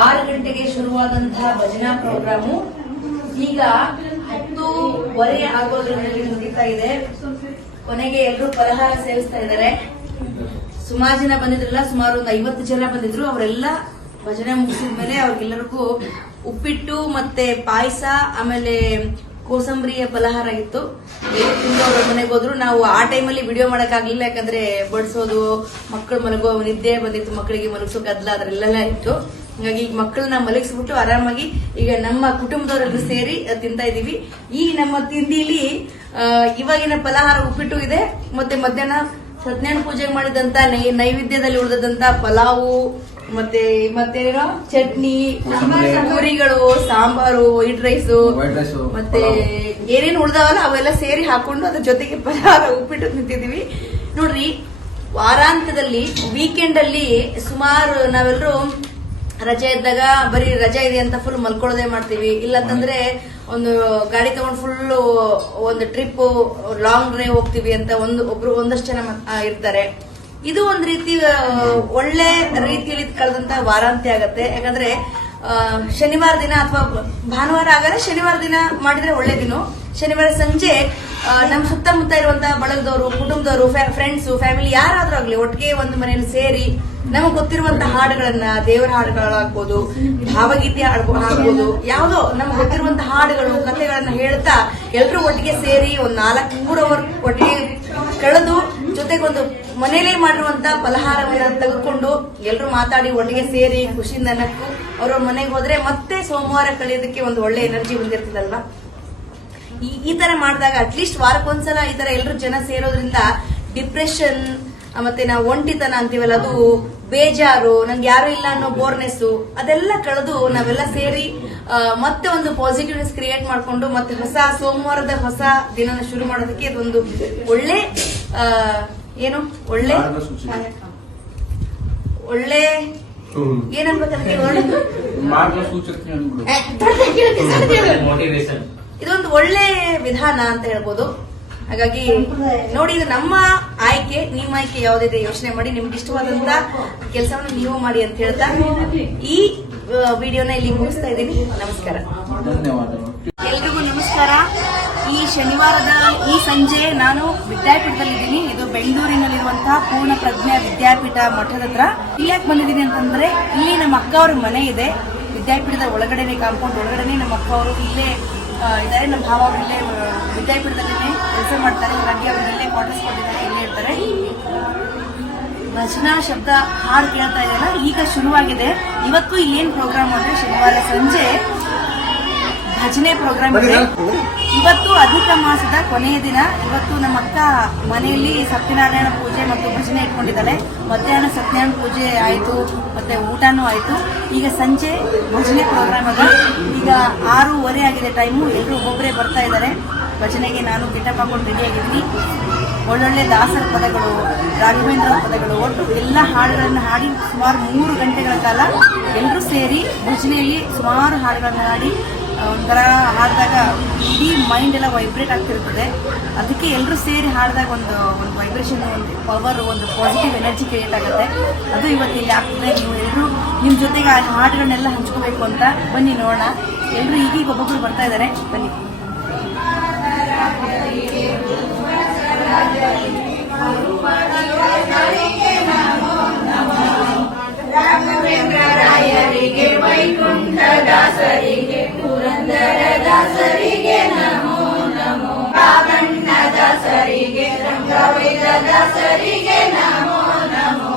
6 ಗಂಟೆಗೆ ಶುರುವಾದಂತಹ ಭಜನಾ ಪ್ರೋಗ್ರಾಮು ಈಗ 10:15 ಆಗೋದ್ರಲ್ಲಿ ಮುಗಿತಾ ಇದೆ. ಕೊನೆಗೆ ಎಲ್ಲರೂ ಫಲಹಾರ ಸೇವಿಸ್ತಾ ಇದ್ದಾರೆ. ಸುಮಾರು ಜನ ಬಂದಿದ್ರಲ್ಲ, ಸುಮಾರು ಒಂದು 50 ಜನ ಬಂದಿದ್ರು. ಅವರೆಲ್ಲ ಭಜನೆ ಮುಗಿಸಿದ ಮೇಲೆ ಅವ್ರಿಗೆಲ್ಲರಿಗೂ ಉಪ್ಪಿಟ್ಟು ಮತ್ತೆ ಪಾಯಸ ಆಮೇಲೆ ಕೋಸಂಬರಿಯ ಫಲಹಾರ ಇತ್ತು. ತಿಂದು ಅವ್ರ ಮನೆಗೆ ಹೋದ್ರು. ನಾವು ಆ ಟೈಮಲ್ಲಿ ವಿಡಿಯೋ ಮಾಡಕ್ ಆಗ್ಲಿಲ್ಲ, ಯಾಕಂದ್ರೆ ಬಡಿಸೋದು, ಮಕ್ಕಳು ಮಲಗೋ ನಿದ್ದೆ ಬಂದಿತ್ತು, ಮಕ್ಕಳಿಗೆ ಮಲಗಿಸೋ ಗದ್ದಲ ಅದರೆಲ್ಲ ಇತ್ತು. ಹಾಗಾಗಿ ಈಗ ಮಕ್ಕಳನ್ನ ಮಲಗಿಸ್ಬಿಟ್ಟು ಆರಾಮಾಗಿ ಈಗ ನಮ್ಮ ಕುಟುಂಬದವರೆಲ್ಲರೂ ಸೇರಿ ತಿಂತಾ ಇದೀವಿ. ಈ ನಮ್ಮ ತಿಂಡಿಲಿ ಇವಾಗಿನ ಫಲಹಾರ ಉಪ್ಪಿಟ್ಟು ಇದೆ, ಮತ್ತೆ ಮಧ್ಯಾಹ್ನ ಸತ್ಯನಾರಾಯಣ ಪೂಜೆ ಮಾಡಿದಂತ ನೈವೇದ್ಯದಲ್ಲಿ ಉಳಿದಂತ ಪಲಾವು ಮತ್ತೇನೋ ಚಟ್ನಿ, ಪೂರಿಗಳು, ಸಾಂಬಾರು, ವೈಟ್ ರೈಸು, ಮತ್ತೆ ಏನೇನು ಉಳ್ದಾವಲ್ಲ ಅವೆಲ್ಲ ಸೇರಿ ಹಾಕೊಂಡು ಅದ್ರ ಜೊತೆಗೆ ಫಲಹಾರ ಉಪ್ಪಿಟ್ಟು ತಿಂತಿದೀವಿ. ನೋಡ್ರಿ, ವಾರಾಂತ್ಯದಲ್ಲಿ ವೀಕೆಂಡ್ ಅಲ್ಲಿ ಸುಮಾರು ನಾವೆಲ್ಲರೂ ರಜೆ ಇದ್ದಾಗ ಬರೀ ರಜೆ ಇದೆ ಅಂತ ಫುಲ್ ಮಲ್ಕೊಳ್ಳೋದೇ ಮಾಡ್ತೀವಿ. ಇಲ್ಲಂತಂದ್ರೆ ಒಂದು ಗಾಡಿ ತಗೊಂಡು ಫುಲ್ ಒಂದು ಟ್ರಿಪ್ ಲಾಂಗ್ ಡ್ರೈವ್ ಹೋಗ್ತೀವಿ ಅಂತ ಒಂದಷ್ಟು ಜನ ಇರ್ತಾರೆ. ಇದು ಒಂದ್ ರೀತಿ ಒಳ್ಳೆ ರೀತಿಯಲ್ಲಿ ಕಳೆದಂತ ವಾರಾಂತ್ಯ ಆಗತ್ತೆ. ಯಾಕಂದ್ರೆ ಶನಿವಾರ ದಿನ ಅಥವಾ ಭಾನುವಾರ ಆಗಲ್ಲ, ಶನಿವಾರ ದಿನ ಮಾಡಿದ್ರೆ ಒಳ್ಳೆ ದಿನ. ಶನಿವಾರ ಸಂಜೆ ನಮ್ಮ ಸುತ್ತಮುತ್ತ ಇರುವಂತಹ ಬಳಗದವರು, ಕುಟುಂಬದವರು, ಫ್ರೆಂಡ್ಸ್, ಫ್ಯಾಮಿಲಿ ಯಾರಾದ್ರೂ ಆಗ್ಲಿ ಒಟ್ಟಿಗೆ ಒಂದು ಮನೆಯಲ್ಲಿ ಸೇರಿ ನಮಗೆ ಗೊತ್ತಿರುವಂತಹ ಹಾಡುಗಳನ್ನ, ದೇವರ ಹಾಡುಗಳಾಗ್ಬೋದು, ಭಾವಗೀತೆ ಆಗ್ಬೋದು, ಯಾವುದೋ ನಮ್ಗೆ ಗೊತ್ತಿರುವಂತಹ ಹಾಡುಗಳು, ಕಥೆಗಳನ್ನ ಹೇಳ್ತಾ ಎಲ್ಲರೂ ಒಟ್ಟಿಗೆ ಸೇರಿ ಒಂದು 4 ಅವರ್ ಒಟ್ಟಿಗೆ ಕಳೆದು ಜೊತೆಗೊಂದು ಮನೇಲೇ ಮಾಡಿರುವಂತಹ ಫಲಹಾರವನ್ನ ತೆಗೆದುಕೊಂಡು ಎಲ್ಲರೂ ಮಾತಾಡಿ ಒಟ್ಟಿಗೆ ಸೇರಿ ಖುಷಿಯಿಂದ ನಕ್ಕು ಅವ್ರ ಮನೆಗೆ ಹೋದ್ರೆ ಮತ್ತೆ ಸೋಮವಾರ ಕಳೆಯೋದಕ್ಕೆ ಒಂದು ಒಳ್ಳೆ ಎನರ್ಜಿ ಬಂದಿರ್ತದಲ್ವಾ. ಈ ತರ ಮಾಡಿದಾಗ ಅಟ್ಲೀಸ್ಟ್ ವಾರಕ್ಕೊಂದ್ಸಲ ಈ ತರ ಎಲ್ಲರೂ ಜನ ಸೇರೋದ್ರಿಂದ ಡಿಪ್ರೆಷನ್ ಮತ್ತೆ ನಾವು ಒಂಟಿತನ ಅಂತೀವಲ್ಲ, ಅದು ಬೇಜಾರು, ನಂಗೆ ಯಾರು ಇಲ್ಲ ಅನ್ನೋ ಬೋರ್ನೆಸ್ ಅದೆಲ್ಲ ಕಳೆದು ನಾವೆಲ್ಲ ಸೇರಿ ಮತ್ತೆ ಒಂದು ಪಾಸಿಟಿವ್ನೆಸ್ ಕ್ರಿಯೇಟ್ ಮಾಡ್ಕೊಂಡು ಮತ್ತೆ ಹೊಸ ಸೋಮವಾರದ ಹೊಸ ದಿನನ ಶುರು ಮಾಡೋದಕ್ಕೆ ಇದೊಂದು ಒಳ್ಳೆ ಒಳ್ಳೆ ಏನನ್ಬೇಕಂತ ಇದೊಂದು ಒಳ್ಳೆ ವಿಧಾನ ಅಂತ ಹೇಳ್ಬೋದು. ಹಾಗಾಗಿ ನೋಡಿ, ಇದು ನಮ್ಮ ಆಯ್ಕೆ, ನಿಮ್ಮ ಆಯ್ಕೆ ಯಾವುದಿದೆ ಯೋಚನೆ ಮಾಡಿ, ನಿಮ್ಗೆ ಇಷ್ಟವಾದಂತ ಕೆಲಸವನ್ನು ನೀವು ಮಾಡಿ ಅಂತ ಹೇಳ್ತಾ ಈ ವಿಡಿಯೋನ ಇಲ್ಲಿ ಮುಗಿಸ್ತಾ ಇದ್ದೀನಿ. ನಮಸ್ಕಾರ, ಎಲ್ರಿಗೂ ನಮಸ್ಕಾರ. ಈ ಶನಿವಾರದ ಈ ಸಂಜೆ ನಾನು ವಿದ್ಯಾಪೀಠದಲ್ಲಿದ್ದೀನಿ. ಇದು ಬೆಂಗಳೂರಿನಲ್ಲಿರುವಂತಹ ಪೂರ್ಣ ಪ್ರಜ್ಞಾ ವಿದ್ಯಾಪೀಠ ಮಠದ ಹತ್ರ. ಇಲ್ಲಾಕ್ ಬಂದಿದ್ದೀನಿ ಅಂತಂದ್ರೆ ಇಲ್ಲಿ ನಮ್ಮ ಅಕ್ಕ ಅವ್ರ ಮನೆ ಇದೆ. ವಿದ್ಯಾಪೀಠದ ಒಳಗಡೆನೆ, ಕಾಂಪೌಂಡ್ ಒಳಗಡೆನೆ ನಮ್ಮ ಅಕ್ಕ ಅವರು ಇಲ್ಲೇ ಇದ್ದಾರೆ. ನಮ್ಮ ಭಾವ ಅವರು ಇಲ್ಲೇ ವಿದ್ಯಾಪೀಠದಲ್ಲೇ ಕೆಲಸ ಮಾಡ್ತಾರೆ. ಹಾಗಾಗಿ ಅವರು ಇಲ್ಲೇ ಕ್ವಾರ್ಟರ್ಸ್ ಕೊಟ್ಟಿದ್ದಾರೆ, ಇಲ್ಲೇ ಇರ್ತಾರೆ. ಭಜನಾ ಶಬ್ದ ಹಾಡು ಕೇಳ್ತಾ ಇದೆಯಲ್ಲ, ಈಗ ಶುರುವಾಗಿದೆ. ಇವತ್ತು ಇಲ್ಲೇನ್ ಪ್ರೋಗ್ರಾಮ್ ಅಂದ್ರೆ ಶನಿವಾರ ಸಂಜೆ ಭಜನೆ ಪ್ರೋಗ್ರಾಮ್ ಇದೆ. ಇವತ್ತು ಅಧಿಕ ಮಾಸದ ಕೊನೆಯ ದಿನ. ಇವತ್ತು ನಮ್ಮ ಅಕ್ಕ ಮನೆಯಲ್ಲಿ ಸತ್ಯನಾರಾಯಣ ಪೂಜೆ ಮತ್ತು ಭಜನೆ ಇಟ್ಕೊಂಡಿದ್ದಾಳೆ. ಮಧ್ಯಾಹ್ನ ಸತ್ಯನಾರಾಯಣ ಪೂಜೆ ಆಯ್ತು, ಮತ್ತೆ ಊಟನೂ ಆಯ್ತು. ಈಗ ಸಂಜೆ ಭಜನೆ ಪ್ರೋಗ್ರಾಮ್ ಅದ. ಈಗ 6:15 ಆಗಿದೆ ಟೈಮು. ಎಲ್ಲರೂ ಒಬ್ಬೊಬ್ಬರೇ ಬರ್ತಾ ಇದ್ದಾರೆ ಭಜನೆಗೆ. ನಾನು ಗೆಟಪ್ ಹಾಕೊಂಡು ರೆಡಿ ಆಗಿದ್ದೀನಿ. ಒಳ್ಳೊಳ್ಳೆ ದಾಸರ ಪದಗಳು, ರಾಘವೇಂದ್ರ ಪದಗಳು, ಒಟ್ಟು ಎಲ್ಲ ಹಾಡುಗಳನ್ನು ಹಾಡಿ ಸುಮಾರು 3 ಗಂಟೆಗಳ ಕಾಲ ಎಲ್ಲರೂ ಸೇರಿ ಭಜನೆಯಲ್ಲಿ ಸುಮಾರು ಹಾಡುಗಳನ್ನು ಹಾಡಿ ಒಂಥರ ಹಾಡಿದಾಗ ಇಡೀ ಮೈಂಡ್ ಎಲ್ಲ ವೈಬ್ರೇಟ್ ಆಗ್ತಿರ್ತದೆ. ಅದಕ್ಕೆ ಎಲ್ಲರೂ ಸೇರಿ ಹಾಡಿದಾಗ ಒಂದು ವೈಬ್ರೇಷನ್, ಒಂದು ಪವರ್, ಒಂದು ಪಾಸಿಟಿವ್ ಎನರ್ಜಿ ಕ್ರಿಯೇಟ್ ಆಗುತ್ತೆ. ಅದು ಇವತ್ತು ಇಲ್ಲಿ ಆಗ್ತದೆ. ನೀವು ಎಲ್ಲರೂ ನಿಮ್ಮ ಜೊತೆಗೆ ಆ ಹಾಡುಗಳನ್ನೆಲ್ಲ ಹಂಚ್ಕೋಬೇಕು ಅಂತ ಬನ್ನಿ ನೋಡೋಣ. ಎಲ್ಲರೂ ಈಗೀಗ ಒಬ್ಬೊಬ್ರು ಬರ್ತಾ ಇದ್ದಾರೆ, ಬನ್ನಿ. ರಾಘವೇಂದ್ರರಾಯರಿಗೆ, ವೈಕುಂಠ ದಾಸರಿಗೆ, ಪುರಂದರ ದಾಸರಿಗೆ ನಮೋ ನಮೋ. ಬಾಬಣ್ಣ ದಾಸರಿಗೆ, ರಂಗವೇದ ದಾಸರಿಗೆ ನಮೋ ನಮೋ.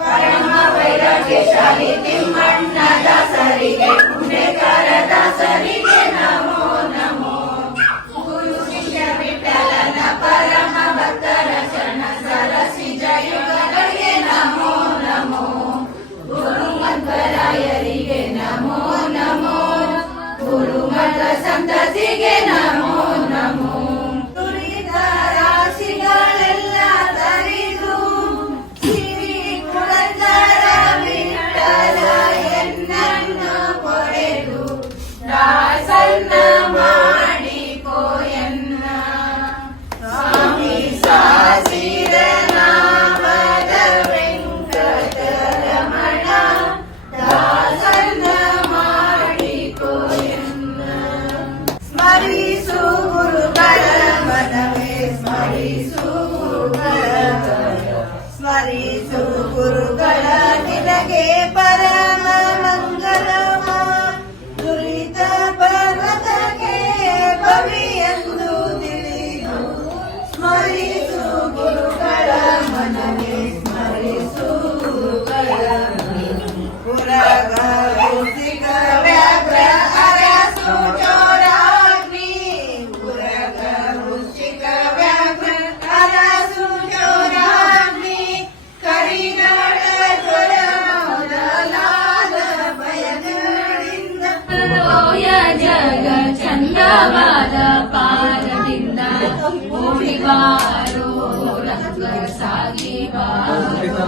ಪರಮ ವೈರಾಗ್ಯಶಾಲಿ ತಿಮ್ಮಣ್ಣ ದಾಸರಿಗೆ, ಪುಣ್ಯಕಾರ ದಾಸರಿಗೆ ನಮೋ ನಮೋ. ಗುರು ಶಿಷ್ಯ ವಿಠಲನ ಪರಮ ಭಕ್ತರ ಶರಣ ಸರಸಿ ಜಯುಗಳಿಗೆ ನಮೋ ನಮೋ. ಗುರುಮಧ್ವರಾಯರಿಗೆ ನಮೋ ನಮೋ. ಗುರುಮಠ ಸಂತತಿಗೆ ನಮೋ ನಮೋ. ದುರಿತ ರಾಶಿಗಳೆಲ್ಲ ತರಿದು ಸಿರಿ ಪುರಂದರ ವಿಠಲ ಎನ್ನನ್ನು ಪಡೆದು ದಾಸನ್ನ ಮಾಡಿ ಪೋಯನ್ನ. ಸ್ವಾಮಿ ಸಾಸಿರ ನಾಮದ ವೆಂಕಟರಮಣ ದಾಸರ ಚಂದವಾದ ಪಾದದಿಂದ ಓಡಿ ಬಾರೋ ರಂಗ ಸಾಗಿ ಬಾರೋ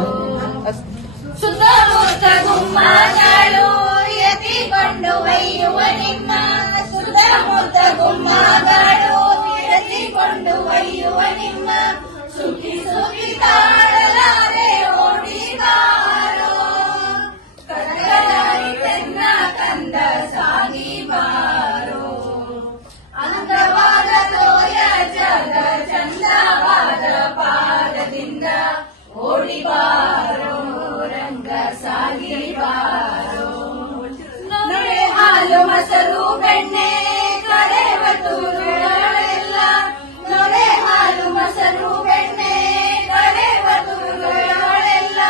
ಸುತ್ತಮುತ್ತ ಗುಮ್ಮಗಳು ಎತ್ತಿಕೊಂಡು ಒಯ್ಯುವ ನಿಮ್ಮ ಸುತ್ತಮುತ್ತ ಗುಮ್ಮಗಳು ಎತ್ತಿಕೊಂಡು ಒಯ್ಯುವ ನಿಮ್ಮ ಸುಖಿ ಸುಖಿ ತಾಳಲಾರೆ ಓಡಿ ಬಾರೋ ಕಡಲಾರಿ ತೆನ್ನ ಕಂದ ಸಾಗಿ ಬಾರೋ ಅಂದವಾದ ತೋಯ ಜಗ ಚಂದವಾದ ಪಾದದಿಂದ ಓಡಿ ಬಾರೋ ರಂಗ ಸಾಗಿ ಬಾರೋ ನೊರೆ ಹಾಲು ಮೊಸರು ಬೆಣ್ಣೆ ಕಡೆವ ತೂರುಗಳೆಲ್ಲ ನೊರೆ ಹಾಲು ಮೊಸರು ಬೆಣ್ಣೆ ಕಡೆವ ತೂರುಗಳೆಲ್ಲ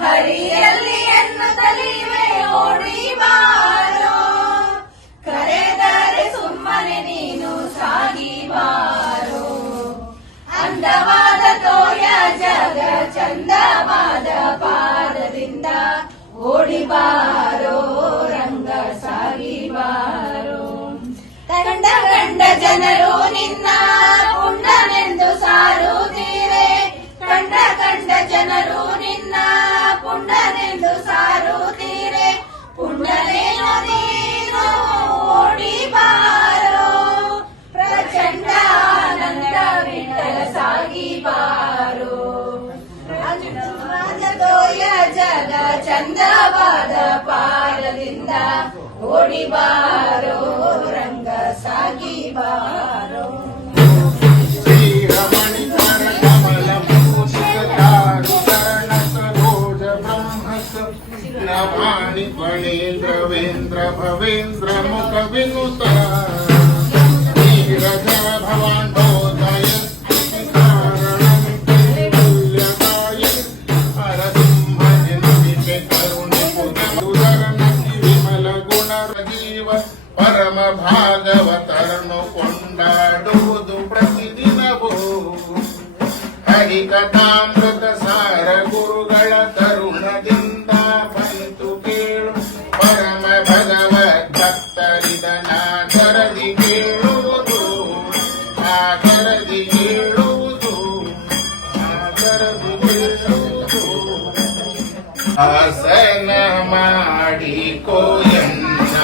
ಹರಿಯಲ್ಲಿ ಎನ್ನುತ್ತಲಿವೆ ಓಡಿ ಬಾರೋ ಕರೆದರೆ ಸುಮ್ಮನೆ ನೀನು ಸಾಗಿ ಬಾರೋ ಅಂದವಾದ ತೋಯ ಜಗ ಚಂದವಾದ ಪಾದದಿಂದ ಓಡಿ ಬಾರೋ ರಂಗ ಸಾಗಿ ಬಾರೋ ಕಂಡ ಕಂಡ ಜನರು ನಿನ್ನ ಪುಂಡನೆಂದು ಸಾರುತ್ತೀರೆ ಕಂಡ ಕಂಡ ಜನರು ನಿನ್ನ ಪುಂಡನೆಂದು ಸಾರುತ್ತೀರೆ ಪುಂಡನೇನು ನೀನು ಓಡಿ ಬಾರೋ ಪ್ರಚಂಡ ಆನಂದ ವಿಠಲ ಸಾಗಿ ಬಾರೋ ರಾಜದೋಯ ಜಗ ಚಂದವಾದ ಪಾದದಿಂದ ಓಡಿ ಬಾರೋ ರಂಗ ಸಾಗಿ ಬಾರೋ ಶ್ರೀರಮಣಿ ಕಮಲ ಭೂಷಿತಾರು ಚರಣ ಸರೋಜ ಬ್ರಹ್ಮಸ ನವಾಣಿ ಫಣೀಂದ್ರವೇಂದ್ರ ಭವೇಂದ್ರ ಮುಖ ವಿನುತ ನೀರಜ ಭವಾಂಡೋದಯ ಕಾರಣಂ ತುಲ್ಯದಾಯ ಹರಸಿಂಹಜನಿಕೆ ಕರುಣೆ ಉದರನ ವಿಮಲ ಗುಣ ಜೀವ ಪರಮ ಭಾಗವತರನು ಕೊಂಡಾಡುವುದು ಪ್ರತಿದಿನವೂ ಹರಿಕಥಾಮೃತ ಸಾರ ಗುರುಗಳ ತರುಣದಿಂದ ಬಂತು ಕೇಳು ಪರಮ ಭಗವತ್ ಭಕ್ತರಿದನ ಕರದಿ ಕೇಳುವುದು ಆ ಕರದಿ ಕೇಳುವುದು ಆ ಕರದಿ ಕೇಳುವುದು ಆಸನ ಮಾಡಿ ಕೋಯನ್ನ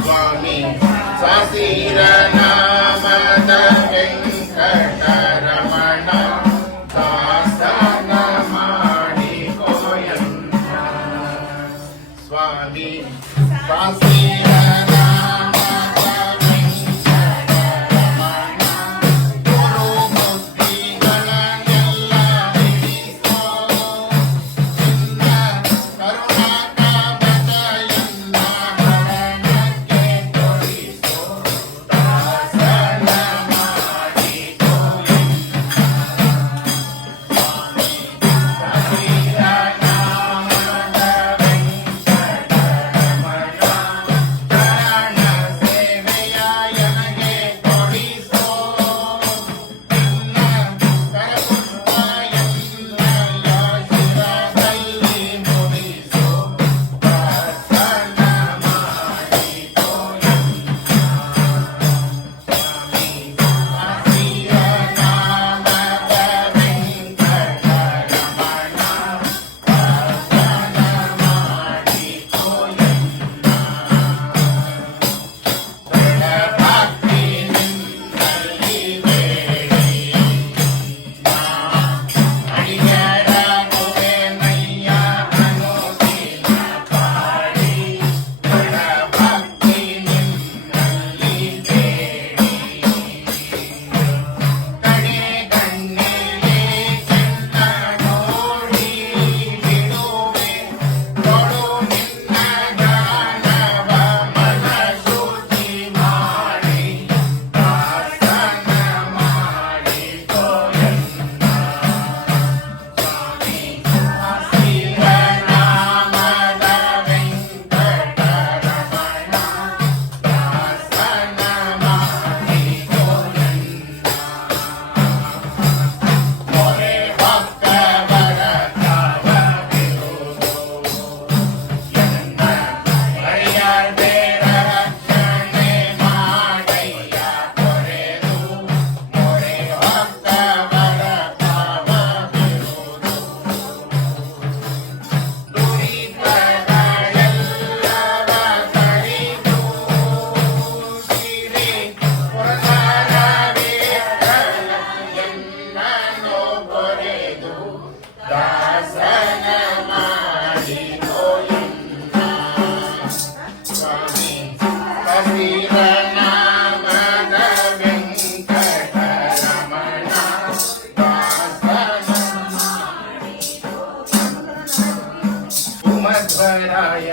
ಸ್ವಾಮಿ ಸಾಸಿರ ನಾಮದ ವೆಂಕಟರಮಣ ದಾಸನ ಮಾಡಿ ಕೋಯನ್ನ ಸ್ವಾಮಿ ಸಾಸಿರ ನಾಮದ ವೆಂಕಟರಮಣ ಗುರು ಬುದ್ಧಿಗಳನ್ನೆಲ್ಲ ಹಿಡಿಸೋ ನಿನ್ನ ಕರುಣಾಕಮಲಯನ್ನ ಹರಣಕ್ಕೆ ತೊಡಿಸೋ ದಾಸನ ಮಾಡಿ ಸಾಸಿರ ನಾಮದ ವೆಂಕಟರಮಣ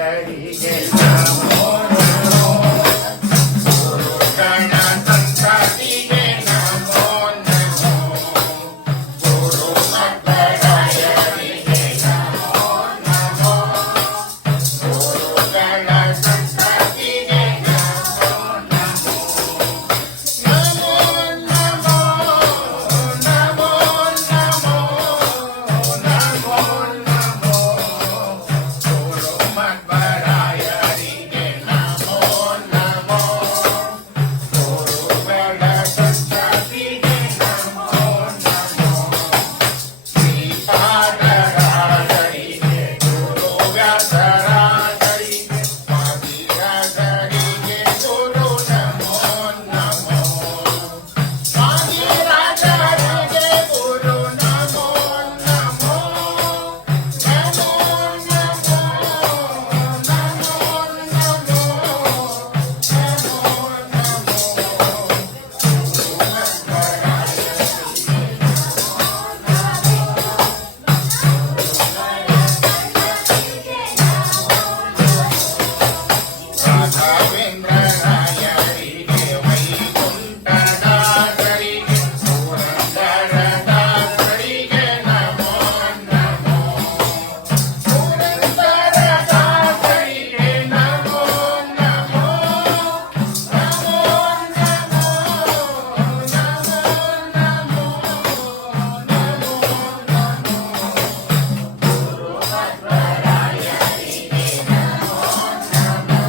ರಾಯರಿಗೆ ನಮೋ ನಮೋ ಗುರು ಗಣತಂತ್ರರಿಗೆ ನಮೋ ನಮೋ ಗುರು ಮಧ್ವರಾಯರಿಗೆ ನಮೋ ನಮೋ ಗುರು ಗಣತಂತ್ರರಿಗೆ ನಮೋ ನಮೋ ನಮೋ ನಮೋ ನಮೋ ನಮೋ ನಮೋ ನಮೋ ಗುರು ಮಧ್ವರಾಯರಿಗೆ ನಮೋ ನಮೋ ಗುರು ಗಣತಂತ್ರರಿಗೆ ನಮೋ ನಮೋ ಶ್ರೀಪಾದರಾಜರಿಗೆ ಗುರು ವ್ಯಾಸರಾಜರಿಗೆ ವಾದಿರಾಜರಿಗೆ ಗುರು ನಮೋ ನಮೋ ವಾದಿರಾಜರಿಗೆ ಗುರು ನಮೋ ನಮೋ ನಮೋ ನಮೋ ರಾಘವೇಂದ್ರರಾಯರಿಗೆ ವೈಕುಂಠದಾಸರಿಗೆ ಪುರಂದರದಾಸರಿಗೆ ನಮೋ ನಮೋ ಪುರಂದರದಾಸರಿಗೆ ನಮೋ ನಮೋ ನಮೋ ನಮೋ ನಮೋ ನಮೋ ನಮೋ ನಮೋ ಗುರು ಮಧ್ವರಾಯರಿಗೆ ನಮೋ ನಮೋ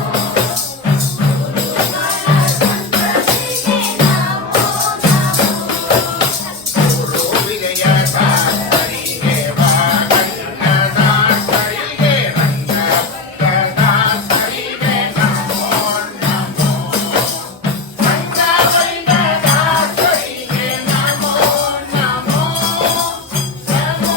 ಗುರು ವಿಜಯದಾಸರಿಗೆ ವಾಗಣ್ಣದಾಸರಿಗೆ ರಂಗದಾಸರಿಗೆ ನಮೋ ನಮೋ ರಂಗವೈದ್ಯದಾಸರಿಗೆ ನಮೋ ನಮೋ ನಮೋ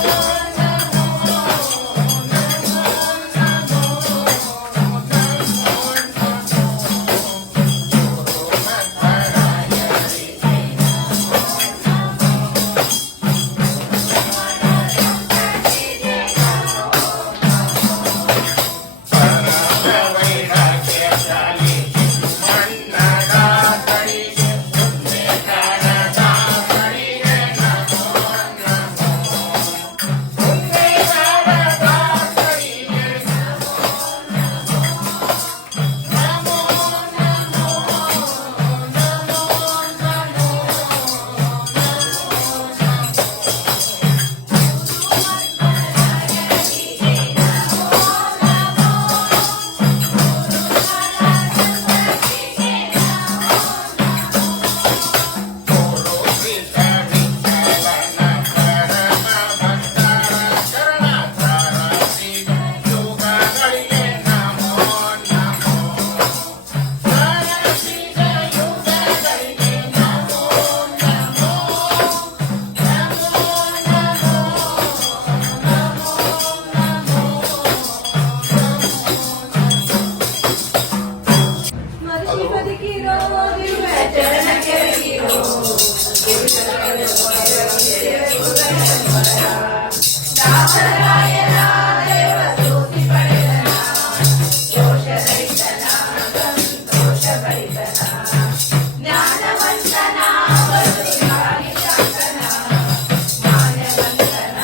ಮನುಷ್ಯ ಬದುಕಿರೋ ದಿವ್ಯ ಚರಣಕ್ಕೆ ಇರೋ ದಾಸರಾಯನ ದೇವ ಸ್ತುತಿ ಪಡೆದನ ದೋಷರಹಿತನ ಸಂತೋಷ ಭರಿತನ ಜ್ಞಾನವಂತನ ಬದುಕಾಗಿ ಶಾಂತನ ಮಾನ್ಯವಂತನ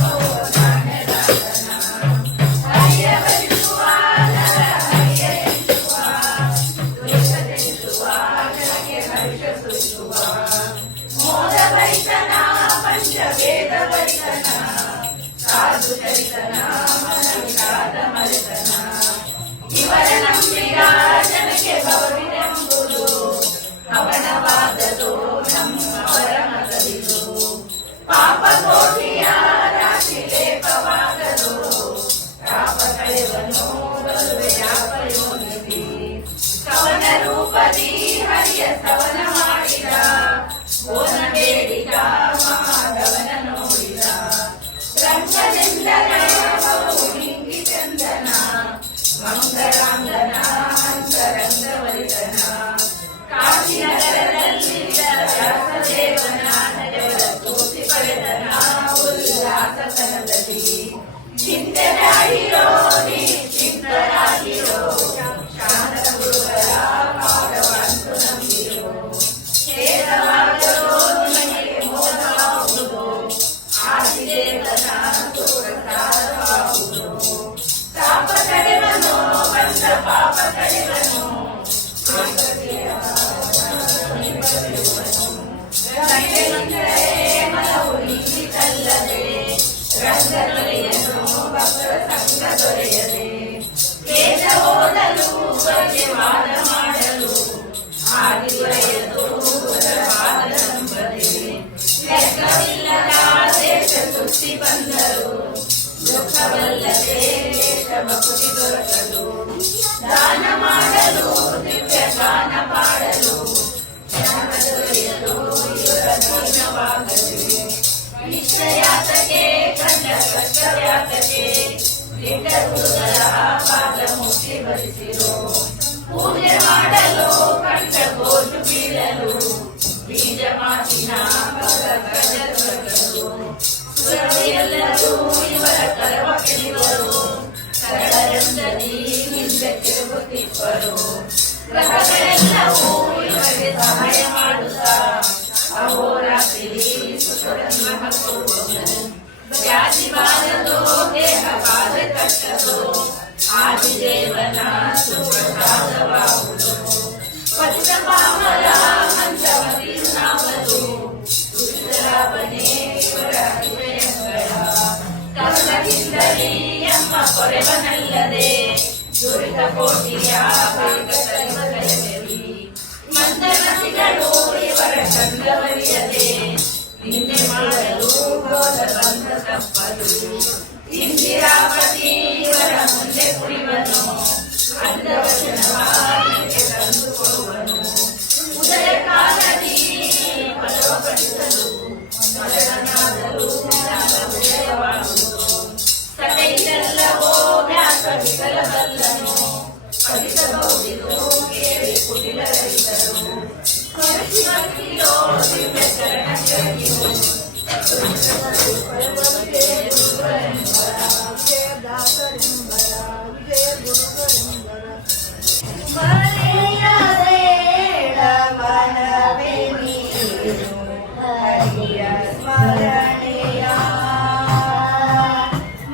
ಬಹುದಾನದಾತನ ಹರಿಯಬರಿಸುವ ನರ ಹರಿಯರಿಸುವ ದುರಿತದೆನಿಸುವ ಜನಕ್ಕೆ ಹರ್ಷ ಸುರಿಸುವ ಮೋದ ಭರಿತನ ಪಂಚವೇದ ಭರಿತನ ಸಾಧು ಚರಿತನ ಮನವಿಷಾದ ಮರಿತನ ಇವರ ನಂಬಿದ ಜನಕ್ಕೆ ಭವವಿನೆಂಬುದು ಅವನವಾದದು ನಮ್ಮ ಪರಮದವಿದು ಪಾಪ ಕೋಟಿಯ ರಾಶಿ ಲೇಪವಾಗದು ಪಾಪ ಕಳೆವನು ಬರುವೆ ಯಾಪಯೋನಿಧಿ ಕವನ ರೂಪದಿ ಹರಿಯ ಸ್ತವನ ಮಾಡಿದ ಓನ ಬೇಡಿದ ಮಹಾಗವನ ನೋಡಿದ ರಂಗದಿಂದನ ಹಿಂಗಿ ಚಂದನ ಮಂಗಲಾಂಗನ ಅಂತರಂಗವರಿತನ ಕಾಶಿನಗರದಲ್ಲಿದ್ದ ವ್ಯಾಸದೇವನ ನಡೆವರ ಸ್ತುತಿ ಪಡೆದನ ಉಲ್ಲಾಸತನದಲ್ಲಿ ಚಿಂತನಾಗಿರೋ ನೀ ಚಿಂತನಾಗಿ ತಿರುಗುತ್ತಿಪ್ಪರು ಗ್ರಹಗಳೆಲ್ಲವೂ ಇವರಿಗೆ ಸಹಾಯ ಮಾಡುತ್ತಾ ಅಹೋರಾತ್ರಿ ಸುಖರನ್ನು ಹಾಕುವುದು ವ್ಯಾಧಿ ಬಾರದು ದೇಹ ಬಾಧೆ ಕಟ್ಟದು ಆದಿದೇವನ ಸುಪ್ರಸಾದವಾಗುವುದು ಪತಿತ ಪಾಮರ ಹಂಸವತಿ ನಾಮದು ದುಷ್ಟರಾವಣೆ ಇವರ ಹೃದಯಗಳ ಕಲ್ಲಹಿಂದರಿ ಎಂಬ ಕೊರೆವನಲ್ಲದೆ ದುರಿತ ಕೋಟಿಯ ಬೇಗದಲ್ಲಿ ಮಂದಮತಿಗಳು ಇವರ ಚಂದವರಿಯದೆ ನಿನ್ನೆ ಮಾಡಲು ಹೋದ ಬಂದ ತಪ್ಪದು ಇಂದಿರಾವತಿ ಇವರ ಮುಂದೆ ಕುಡಿವನು ಅಂದವಚನವಾಗಿ ತಂದು ಕೊಡುವನು ಉದಯ ಕಾಲದಿ ಫಲಪಡಿಸಲು ಮರಣನಾದರೂ ಉದಯವಾಗುವುದು ಸದೈದೆಲ್ಲವೋ ವ್ಯಾಸ ವಿಕಲಬಲ್ಲನು ಕಲಿಸಬಹುದಿದು ಕೇಳಿ ಕುಟಿಲ ರಹಿತರು ಭಕ್ತಿಯೋ ದಿವ್ಯ ಚರಣಕ್ಕೆ ಮರೆಯಬೇಡ ಮನವೇ ನೀನು ಹರಿಯ ಸ್ಮರಣೆಯ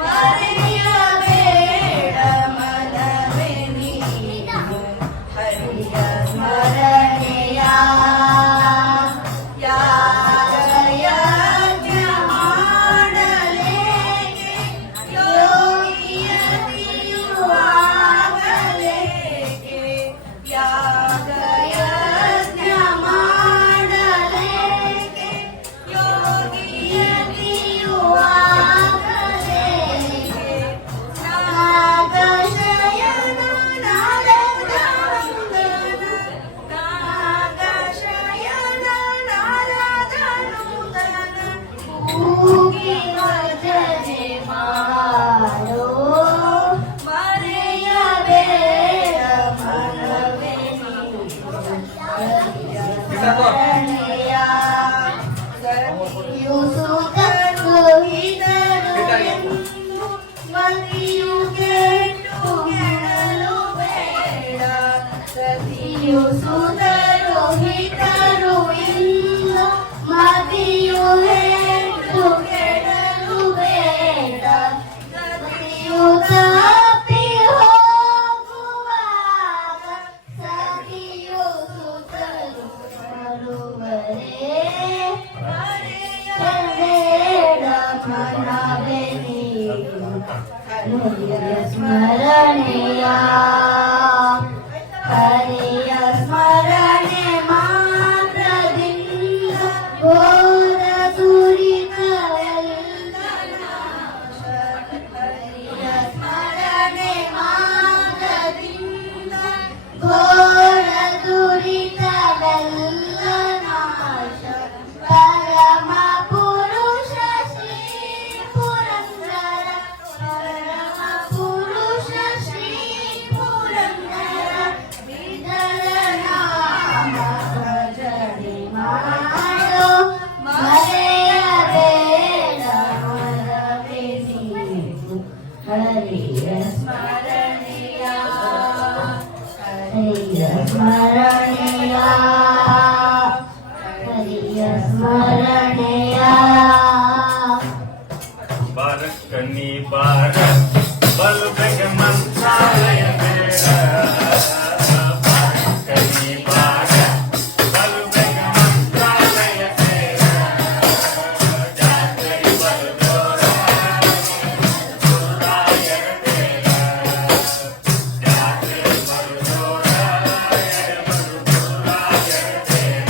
ಮರೆಯಬೇಡ ಮನವೇ ನೀನು ಹರಿಯ ಸ್ಮರಣೆಯ ಯಾಗಯಜ್ಞ ಮಾಡಲೇಕೆ ಯೋಗಿಯ ತಿರುವಾಗಲೇಕೆ ಯಾಗಯಜ್ಞ ಮಾಡಲೇಕೆ ಯೋಗಿಯ ತಿರುವಾಗಲೇಕೆ ನಾಗಶಯನ ನಾರದನೂತನ ನಾಗಶಯನ ನಾರದನೂತನ ಕೂಗಿ ಭಜನೆ ಮಾಡೋ ಮರೆಯಬೇಡ ಮನವೇ ನೀನು ಹರಿಯ ಸ್ಮರಣೆಯ ಸತಿಯು ಸುತರು ಹಿತರು ಎಂದು ಮತಿಯು ಕೆಟ್ಟು ಕೆಡಲು ಬೇಡ ಸತಿಯು ಸುತರು ಹಿತರು ಎಂದು ಮತಿಯು ಕೆಟ್ಟು ಕೆಡಲು ಬೇಡ ಸತಿಯು ತಪ್ಪಿ ಹೋಗುವಾಗ ಸತಿಯು ಸುತರು ಬರುವರೇ ಮರೆಯಬೇಡ ಮನವೇ ನೀನು ಹರಿಯ ಸ್ಮರಣೆಯ ಹರಿಯ ಸ್ಮರಣೆ ಮಾತ್ರದಿಂದ ಘೋರ ದುರಿತವೆಲ್ಲ ನಾಶ ಹರಿಯ ಸ್ಮರಣೆ ಮಾತ್ರದಿಂದ ಘೋರ ದುರಿತವೆಲ್ಲ ನಾಶ ಪರಮ ಪುರುಷ ಶ್ರೀ ಪುರಂದರ ಪರಮ ಪುರುಷ ಶ್ರೀ ಪುರಂದರ ಬಿದರ ನಾಮ ಭಜನೆ ಮಾಡೋ ಮರೆಯಬೇಡ ಮನವೇ ನೀನು ಹರಿಯ ಸ್ಮರಣೆಯ ಹರಿಯ ಸ್ಮರಣೆಯ ಹರಿಯ ಸ್ಮರಣೆಯ ಬಾರಕ್ಕನಿ ಬಾರ ಬಲು ಬೇಗ ಮಂತ್ರಾಲಯ ಬೇಡ ಬಾರಕ್ಕನಿ ಬಾರ ಬಲು ಬೇಗ ಮಂತ್ರಾಲಯ ಬೇಡ ಜಾತ್ರೆ ಬಲು ಜೋರ ಗುರುರಾಯರ ಬೇಡ ಜಾತ್ರೆ ಬಲು ಜೋರ ಗುರುರಾಯರ ಬೇಡ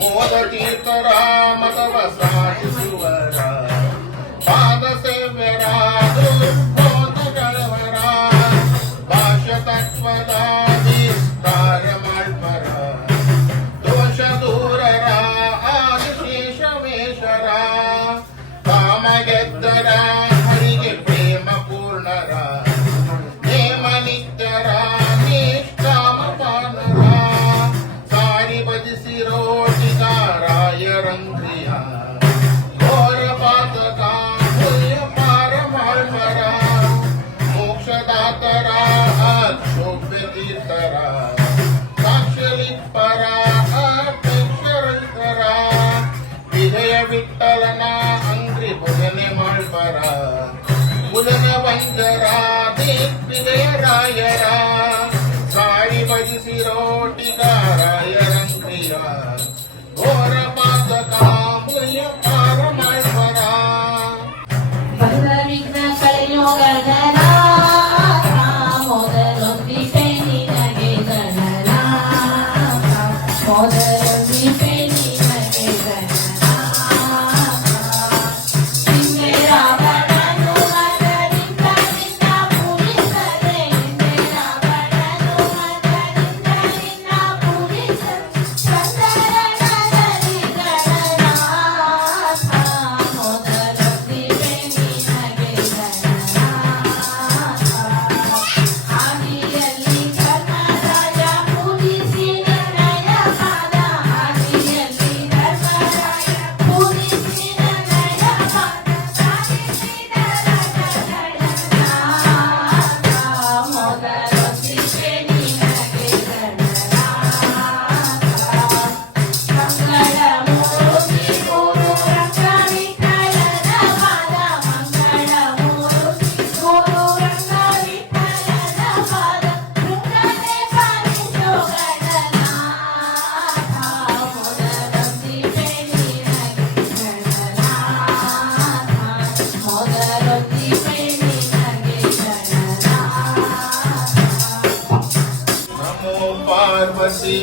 ಮೋದತೀರ್ಥರ ಮತವ ಸಾಧಿಸುವರ ಪಾದ ಸೇವ್ಯರ ದುರ್ಬೋಧಗಳವರ ಭಾಷ್ಯ ತತ್ವದ ವಿಸ್ತಾರ ಮಾಡ್ಪರ ದೋಷ ದೂರರ ಆದಿಶೇಷಮೇಶ್ವರ ಕಾಮ ಗೆದ್ದರ ಹರಿಗೆ ಪ್ರೇಮ ಪೂರ್ಣರ ನೇಮ ನಿತ್ಯರ ನಿಷ್ಕಾಮ ಪಾನರ ಸಾರಿ ಭಜಿಸಿರೋ ರಾಯರಂಗ್ರಿಯ ಘೋರ ಪಾತಕ ಪುಣ್ಯ ಪಾರ ಮಾಳ್ಮರ ಮೋಕ್ಷದಾತರ ಅಕ್ಷೋಭ್ಯ ತೀರ್ಥರ ಸಾಕ್ಷಲಿಪ್ಪರ ಅಪೇಕ್ಷರಂತರ ವಿಜಯ ವಿಠಲನ ಅಂಗ್ರಿ ಭುಜನೆ ಮಾಳ್ಪರ ಭುಜನ ವಂಜರ ದಿಗ್ವಿಜಯ ರಾಯರ ಸಾರಿ ಭಜಿಸಿರೋಟಿಗ ರಾಯರಂಗ್ರಿಯ ಘೋರ ಪಾತಕ ಪುಣ್ಯ ಪಾರ ಮಾಳ್ಪರ ಭಗವಿಘ್ನ ಕಲಿಯುಗದ ಮೊದಲೊಂದಿಗೆ ನಿನಗೆ ಗಣನಾಥ ಮೊದಲೊಂದಿಗೆ ನಿನಗೆ ಗಣನಾಥ ಹಿಂದೆ ರಾವಣನು ಮದರಿಂದ ನಿನ್ನ ಪೂಜಿಸದೆ ಹಿಂದೆ ರಾವಣನು ಮದರಿಂದ ನಿನ್ನ ಪೂಜಿಸದೆ ಚಂದರನಗರಿ ಗಣನಾಥ ಮೊದಲೊಂದಿಗೆ ನಿನಗೆ ಗಣನಾಥ ಆದಿಯಲ್ಲಿ ಧರ್ಮರಾಜ ಪೂಜಿಸಿ ನಿನ್ನಯ ಪಾದ ಆದಿಯಲ್ಲಿ ಧರ್ಮರಾಜ ಪೂಜಿಸಿ ನಿನ್ನಯ ಪಾದ ಸಾಧಿಸಿದರ ಗಣನಾಥ ಮೊದಲೊಂದಿಗೆ ನಿನಗೆ ಗಣನಾಥ ಮಂಗಳ ಮೂರ್ತಿ ಗುರು ರಂಗವಿಠಲನ ಪಾದ ಮಂಗಳ ಮೂರ್ತಿ ಗುರು ರಂಗವಿಠಲನ ಪಾದ ಶೃಂಗನೆ ಪಾಲಿಸೋ ಗಣನಾಥ ಮೊದಲೊಂದಿಗೆ ನಿನಗೆ ಗಣನಾಥ ಮೊದಲೊಂದಿಗೆ ನಿನಗೆ ಗಣನಾಥ ನಮೋ ಪಾರ್ವತಿ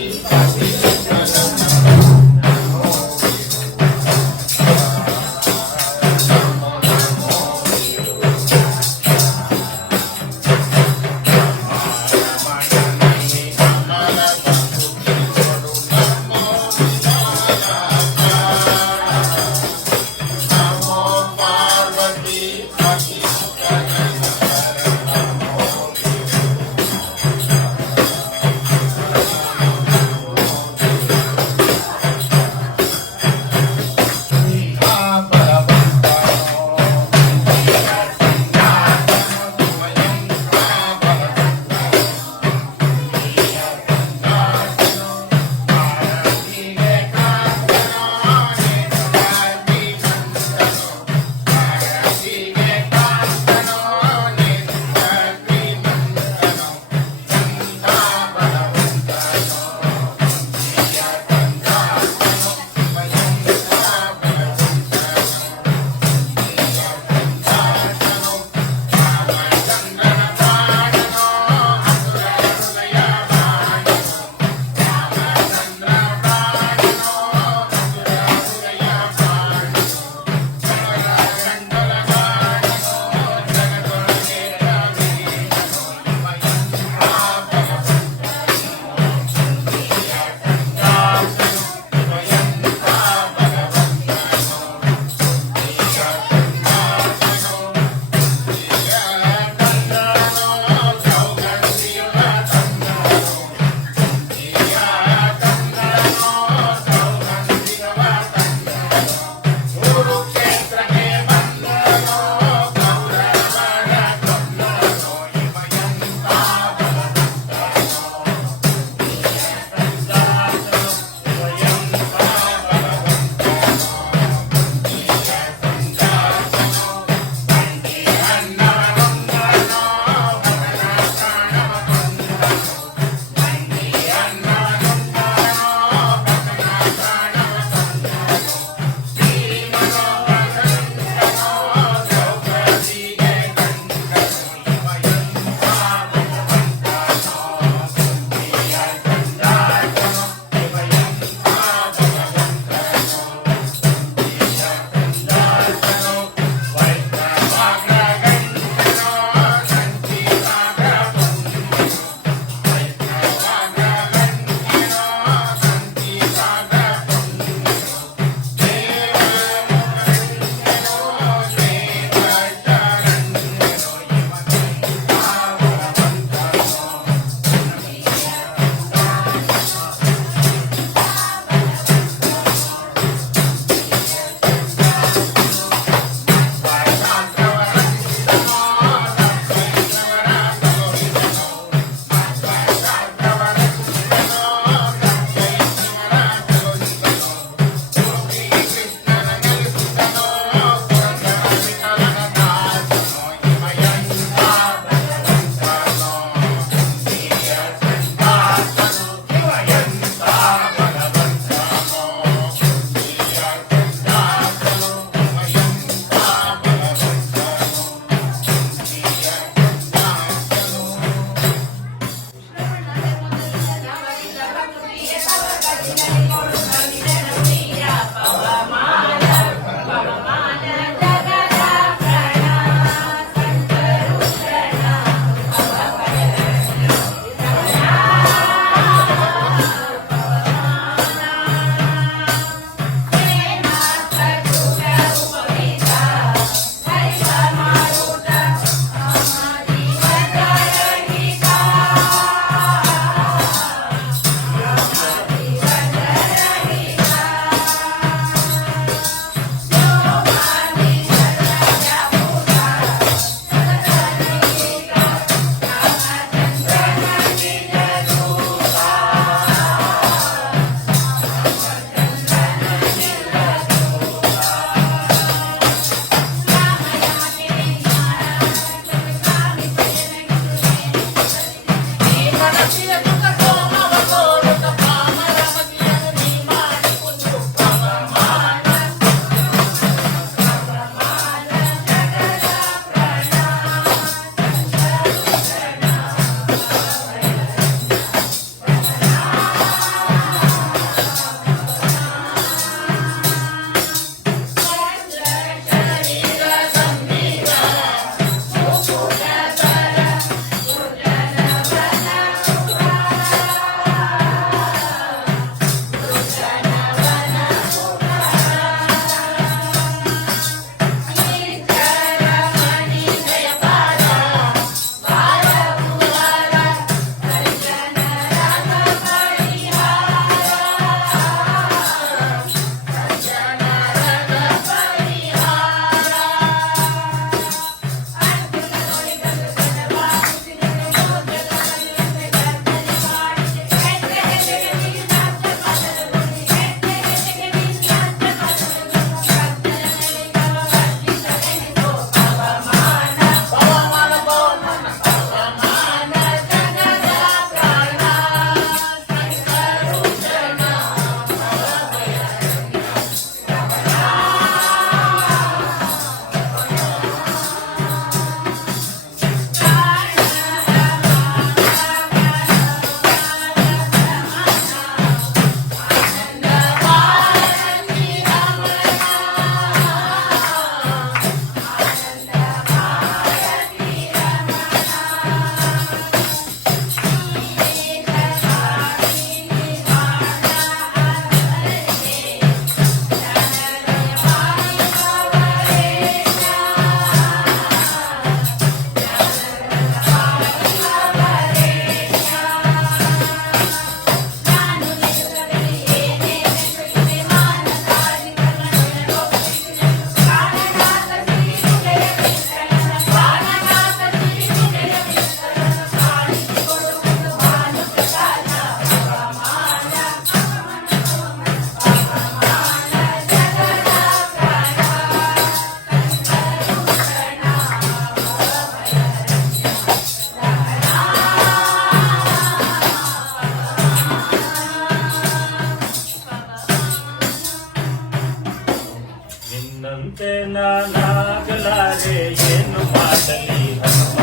ನಿನ್ನಂತೆ ನಾನಾಗಲಾರೆ ಏನು ಮಾಡಲಿ ಹನುಮ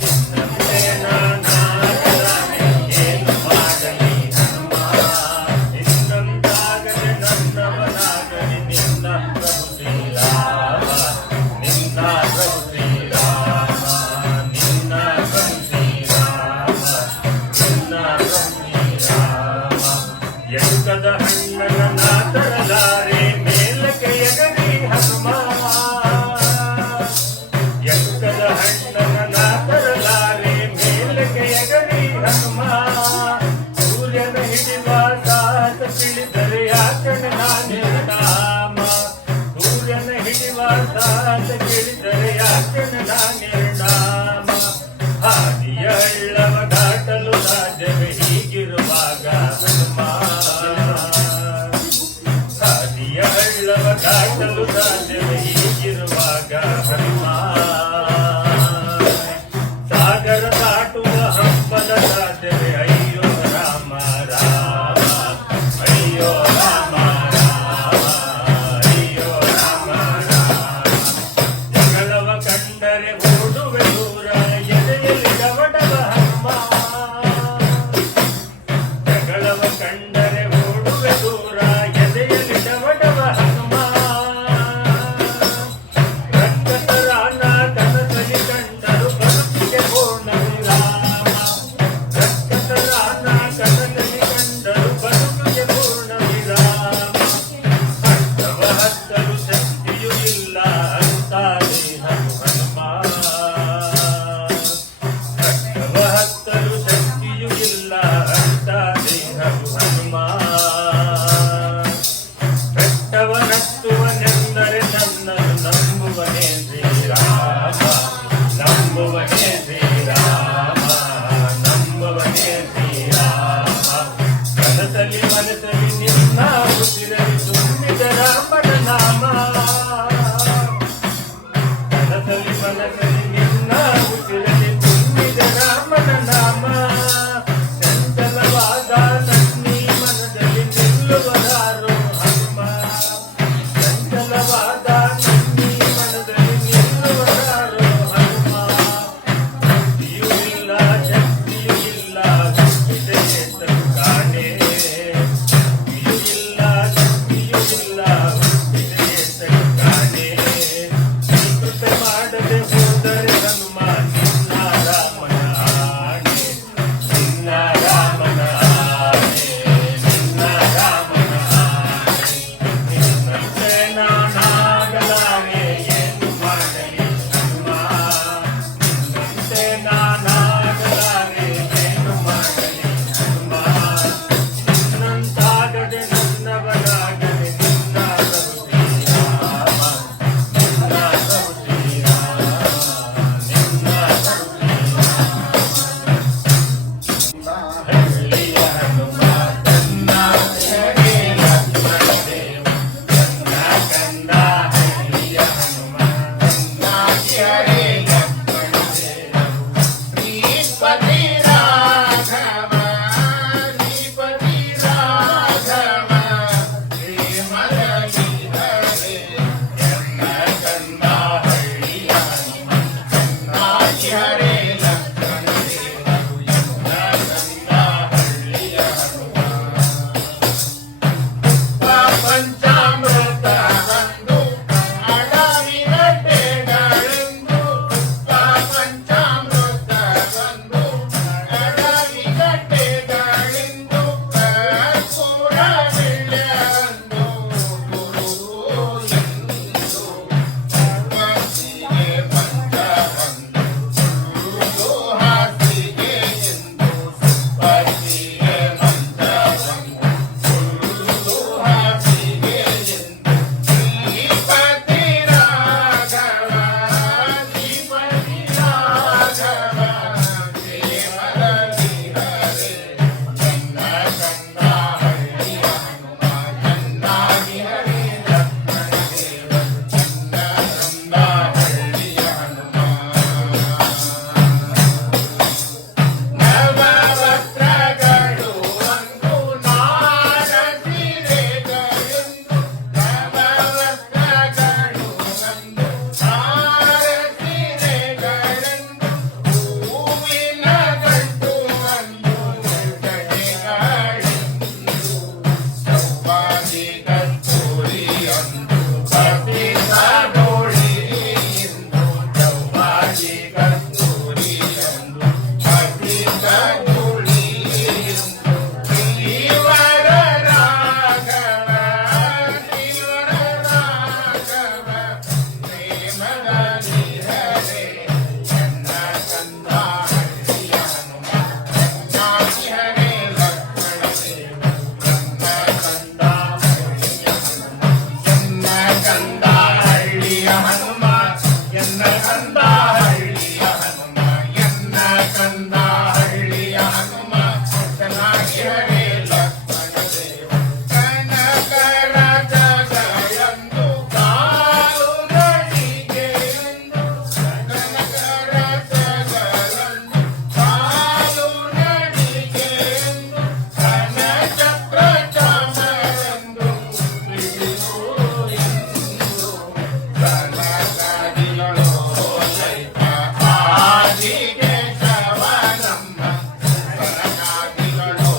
ನಿನ್ನಂತೆ ನಾನಾಗಲಾರೆ ಏನು ಮಾಡಲಿ ಹನುಮ ನಿನ್ನಂತಾಗಲಿ ನನ್ನವನಾಗಲಿ ನಿನ್ನ ಪ್ರಭು ಶ್ರೀರಾಮ ನಿನ್ನ ಪ್ರಭು ಶ್ರೀರಾಮ ನಿನ್ನ ಪ್ರಭು ಶ್ರೀರಾಮ ನಿನ್ನ ಪ್ರಭು ಶ್ರೀರಾಮ ಎಡುಕದ ಹಣ್ಣನ ತರಲಾರೆ ಮೇಲಕ್ಕೆ ಎಗರಿ ಹನುಮ ಎಡುಕದ ಹಣ್ಣನ ತರಲಾರೆ ಮೇಲಕ್ಕೆ ಎಗರಿ ಹನುಮ ಸೂರ್ಯನ ಹಿಡಿವ ಸಾಹಸ ತಿಳಿದರೆ ಯಾಕಣ ನಿರ್ನಾಮ ಸೂರ್ಯನ ಹಿಡಿವ ಸಾಹಸ ತಿಳಿದರೆ ಯಾಕಣ ನಿರ್ನಾಮ ಹಾದಿಯ ಹಳ್ಳವ ದಾಟಲು ಸಾಧ್ಯವೇ ಹೀಗಿರುವಾಗ ಹನುಮ ಹಾದಿಯ ಹಳ್ಳವ ದಾಟಲು ಸಾಧ್ಯವೇ ಹೀಗಿರುವಾಗ ಹನುಮ ಸಾಗರ ದಾಟುವ ಹಬ್ಬದ ಸಾಧ್ಯವೇ ಅಯ್ಯೋ ರಾಮ ರಾಮ ಅಯ್ಯೋ ರಾಮ ರಾಮ ಅಯ್ಯೋ ರಾಮ ರಾಮ ಜಗಳವ ಕಂಡರೆ ಓಡುವೆ ದೂರ ಎದೆಯಲ್ಲಿ ಕವಟವ ಹನುಮ ಇಲ್ಲ ಅಂತ ದೇಹರು ಹನುಮ ಬೆಟ್ಟವನತ್ತುವನೆಂದರೆ ನನ್ನನ್ನು ನಂಬುವನೇ ಶ್ರೀರಾಮ ನಂಬುವನೇ ಶ್ರೀರಾಮ ನಂಬುವನೇ ಶ್ರೀರಾಮ ಕನಸಲಿ ಮನಸಲಿ ನಿನ್ನ ಉಸಿರಲಿ ತುಂಬಿದ ರಾಮನ ನಾಮ ಕನಸಲಿ ಮನಸಲಿ ನಿನ್ನ ಉಸಿರಲಿ ತುಂಬಿದ ರಾಮನ ನಾಮ ಚಂಚಲವಾದ ನನ್ನಿ ಮನದಲ್ಲಿ ನಿಲ್ಲುವರಾರು ಹನುಮ ಚಂಚಲವಾದ ನನ್ನಿ ಮನದಲ್ಲಿ ನಿಲ್ಲುವರಾರು ಹನುಮ ಭಕ್ತಿಯೂ ಇಲ್ಲ ಶಕ್ತಿಯೂ ಇಲ್ಲ ಹುಟ್ಟಿದೆ ತನು ಕಾಣೆ ಭಕ್ತಿಯೂ ಇಲ್ಲ ಶಕ್ತಿಯೂ ಇಲ್ಲ ಹುಟ್ಟಿದೆ ತನು ಕಾಣೆ ಕೃಪೆ ಮಾಡದೆ ಹೋದರೆ ಹನುಮ ನಿನ್ನ ರಾಮನ ಆಣೆ ನಿನ್ನ ರಾಮನ ಆಣೆ ನಿನ್ನ ರಾಮನ ಆಣೆ ನಿನ್ನಂತೆ ನಾನಾಗಲಾರೆ ಏನು ಮಾಡಲಿ ಹನುಮ ನಿನ್ನಂತೆ ನಾನಾಗಲಾರೆ ಏನು ಮಾಡಲಿ ಹನುಮ ನಿನ್ನಂತಾಗದೆ ನನ್ನವನಾಗದೆ ನಿನ್ನ ಪ್ರಭು ಶ್ರೀರಾಮ ನಿನ್ನ ಪ್ರಭು ಶ್ರೀರಾಮ ನಿನ್ನ ಪ್ರಭು ಶ್ರೀರಾಮ ಹಳ್ಳಿಯ ಹನುಮ ತನ್ನ ಹೆಡೆ ಲಕ್ಷ್ಮಣ ದೇವ ತನ್ನ ಕಂದ ಹಳ್ಳಿಯ ಹನುಮ ತನ್ನ ಹೆಡೆ ಲಕ್ಷ್ಮಣ ದೇವ ಶ್ರೀಪತಿ ರಾಘವ ಶ್ರೀಪತಿ ರಾಘವ ಶ್ರೀಮಲಗಿ ಹರೇ ಎನ್ನ ಕಂದ ಹಳ್ಳಿಯ ಹನುಮ ತನ್ನ ಹರೇ ಲಕ್ಷ್ಮಣ ದೇವರು ಎನ್ನ ಕಂದ ಹಳ್ಳಿಯ ಹನುಮ ಪಂಚಾಮೃತ ಬಂದು ಅಡವಿಗಡ್ಡೆಗಳೆಂದು ಪಂಚಾಮೃತ ಬಂದು ಅಡವಿಗಡ್ಡೆಗಳೆಂದು ಕರ್ಪೂರ ಬೆಳ್ಳೆಂದು ಗುರು ಎಂದು ಭಕ್ತಿಗೆ ಬಂದ ಬಂದು ಗುರು ಹಾಸಿಗೆ ಎಂದು ಭಕ್ತಿಗೆ ಬಂದ ಬಂದು ಗುರು ಹಾಸಿಗೆ ಎಂದು ಶ್ರೀಪತಿ ರಾಘವ ಶ್ರೀಪತಿ ರಾಘವ ಶ್ರೀಮಲಗಿ ಹರೇ ನನ್ನ ಕಂದ ಹಳ್ಳಿಯ ಹನುಮ ಚೆನ್ನಾಗಿ ಹರೇ ಲಕ್ಷ್ಮಣ ದೇವರು ನನ್ನ ಕಂದ ಹಳ್ಳಿಯ ಹನುಮ ನವವಸ್ತ್ರಗಳು ಒಂದು ನಾಡ ಸೀರೆಗಳೆಂದು ನವವಸ್ತ್ರಗಳು ಒಂದು ನಾಡ ಸೀರೆಗಳೆಂದು ಹೂವಿನ ಗಂಟು ಒಂದು ಗಡ್ಡೆಗಳೆಂದು ಸೌಭಾಗ್ಯ ಕಸ್ತೂರಿ ಒಂದು ಭಕ್ತಿ ಸಾಗೋಳಿ ಎಂದು ಸೌಭಾಗ್ಯ ಕಸ್ತೂರಿ ಒಂದು ಭಕ್ತಿ ಸಾಗೋಳಿ ಎಂದು ಶ್ರೀವರ ರಾಘವ ಶ್ರೀವರ ರಾಘವ ಪ್ರೇಮದಲ್ಲಿ ಹರೇ ನನ್ನ ಕಂದ ಹಳ್ಳಿಯ ಹನುಮ ಚೆನ್ನಾಗಿ ಹರೇ ಲಕ್ಷ್ಮಣ ದೇವರು ನನ್ನ ಕಂದ ಹಳ್ಳಿಯ ಹನುಮ ಎನ್ನ ಕಂದ ಹಳ್ಳಿಯ ಹನುಮ ಎನ್ನ ಕಂದ ಹಳ್ಳಿಯ ಹನುಮ ಚೆನ್ನಾಗಿ ಹರೇ ಲಕ್ಷ್ಮಣ ದೇವರು ಕನಕರ ಜಗಯಂದು ಕಾಲು ನಡಿಗೆ ಎಂದು ಕನಕರ ಜಗಯಂದು ಕಾಲು ನಡಿಗೆ ಎಂದು ಕನಚಕ್ರ ಚಾಮರಂದು ಬಿಡಿಸು ಎಂದು ಕನಕದಿಗಳು ಲೈಕ ಆದಿಗೆ ಶವನಮ್ಮ ಕನಕದಿಗಳು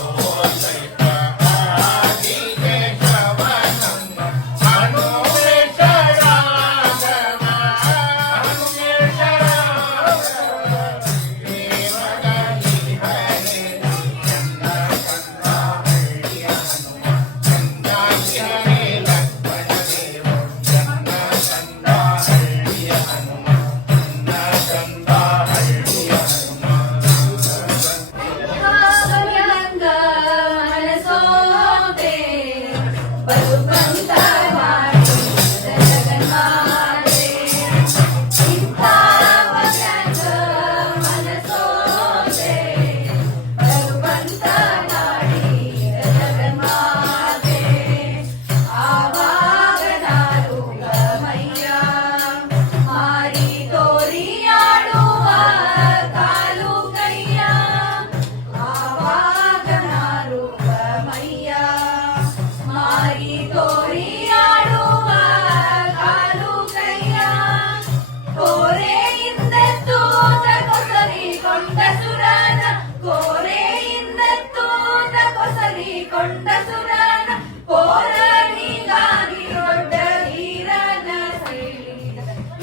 ಕೊಂಡ ಸುರನ ಹೋರನಿಗಾಗಿ ದೊಡ್ಡ ವೀರನ ಸೈಳಿದ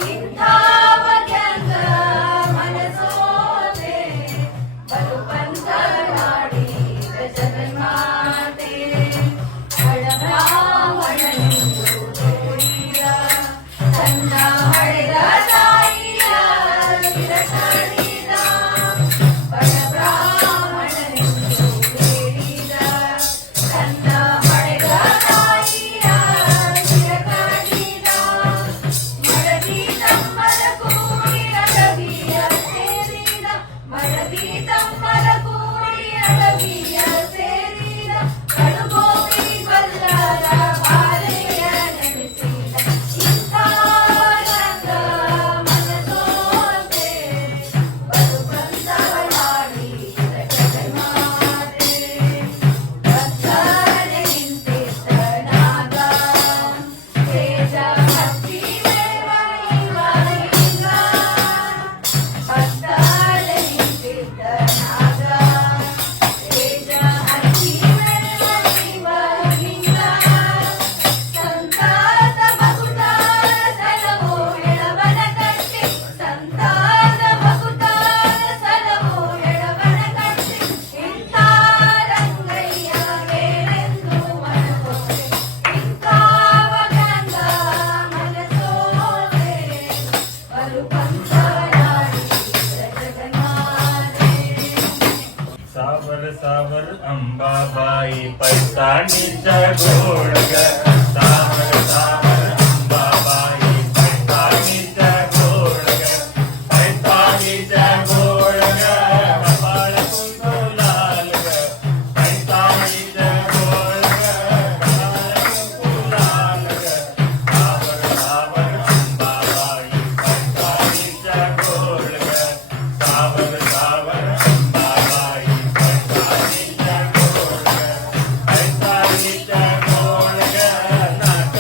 ಇಂಥ ವ್ಯಂಗ ಮನಸೋತೆ ಬಲು ಪಂಚನಾಡಿದ ಜಗನ್ಮಾತೆ ಬಡಬ್ರಾಹ್ಮಣನೆಂದು ತೋರಿದ ತನ್ನ ಹಡೆದ ತಾಯಿಯ ಶಿರಕಡಿದ ಬಡಬ್ರಾಹ್ಮಣನೆಂದು ಹೇಳಿದ ತನ್ನ ಹಡೆದ ತಾಯಿಯ ಶಿರಕಡಿದ ಮಡದಿ ತಮ್ಮರ ಕೂಡಿ ಅಡವಿಯ ಸೇರಿದ ಮಡದಿ ತಮ್ಮರ ಕೂಡಿ ಅಡವಿಯ ಸೇರಿದ ಕಡುಗೋಪಿ ಬಲ್ಲದ ಬಾಲೆಯ ನಡೆಸಿದ ಇಂಥ ರಂಗ ಮನಸೋತೆ ಬಲು ಬಂದವಳಾಡಿದ ಜಗನ್ಮಾತೆ ಭಕ್ತರೆ ನಿಂತಿದ್ದ ನಾಗ ತೇಜ ಹತ್ತಿ ಮೆರವಣಿವ ಹಿಂಗ ಭಕ್ತರೆ ನಿಂತಿದ್ದ ನಾಗ ತೇಜ ಹತ್ತಿ ಮೆರವಣಿವ ಹಿಂಗ ಸಂತಾದ ಭಕ್ತಾರ ಸಲವೋ ಎಳವನ ಕಟ್ಟಿ ಸಂತಾದ ಭಕ್ತಾರ ಸಲವೋ ಎಳವನ ಕಟ್ಟಿ ಇಂಥ ರಂಗಯ್ಯ ಬೇರೆಂದು ಮನಸೋತೆ ಇಂಥ ವ್ಯಂಗ ಮನಸೋತೆ ಬಲು ಪಂಚನಾಡಿದ ಜಗನ್ಮಾತೆ सावर सावर अंबाबाई पैताणीच्या घोडग सावर सावर अंबाबाई पैताणीच्या घोडग पैताणीच्या घोडग कपाळ कुंकू लाल ग पैताणीच्या घोडग कपाळ कुंकू लाल ग सावर सावर अंबाबाई पैताणीच्या घोडग सावर सावर अंबाबाई पैताणीच्या घोडग पैताणीच्या घोडग नाक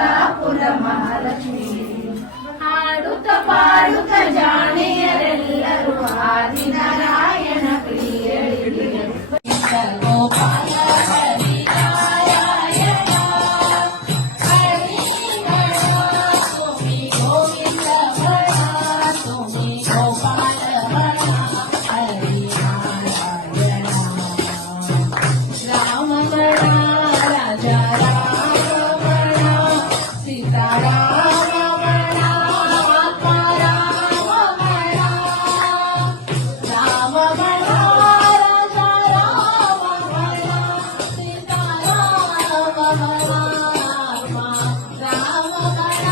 ಕುಂದಾಪುರ ಮಹಾಲಕ್ಷ್ಮಿ ಹಾಡುತ್ತ ಪಾಡುತ್ತ ಜಾಣೆಯರೆಲ್ಲರೂ ಆದಿನಾರಾಯಣ ಪ್ರಿಯಳಿಗೆ ಗೋಪಾಲ ಹರಿ ನಾರಾಯಣ ಹರಿ ಗಣ ಸುಮಿ ಗೋವಿಂದ ಗಣ ಸುಮಿ ಗೋಪಾಲ ಗಣ ಹರಿ ನಾರಾಯಣ ರಾಮ ಗಣ ರಾಜ ರಾಮ ಗಣ ಸೀತಾರಾಮ ಗಣ ಆತ್ಮ ರಾಮ ಗಣ ರಾಮ ಗಣ ರಾಜ ರಾಮ ಗಣ ಸೀತಾರಾಮ ಗಣ ಆತ್ಮ ರಾಮ ಗಣ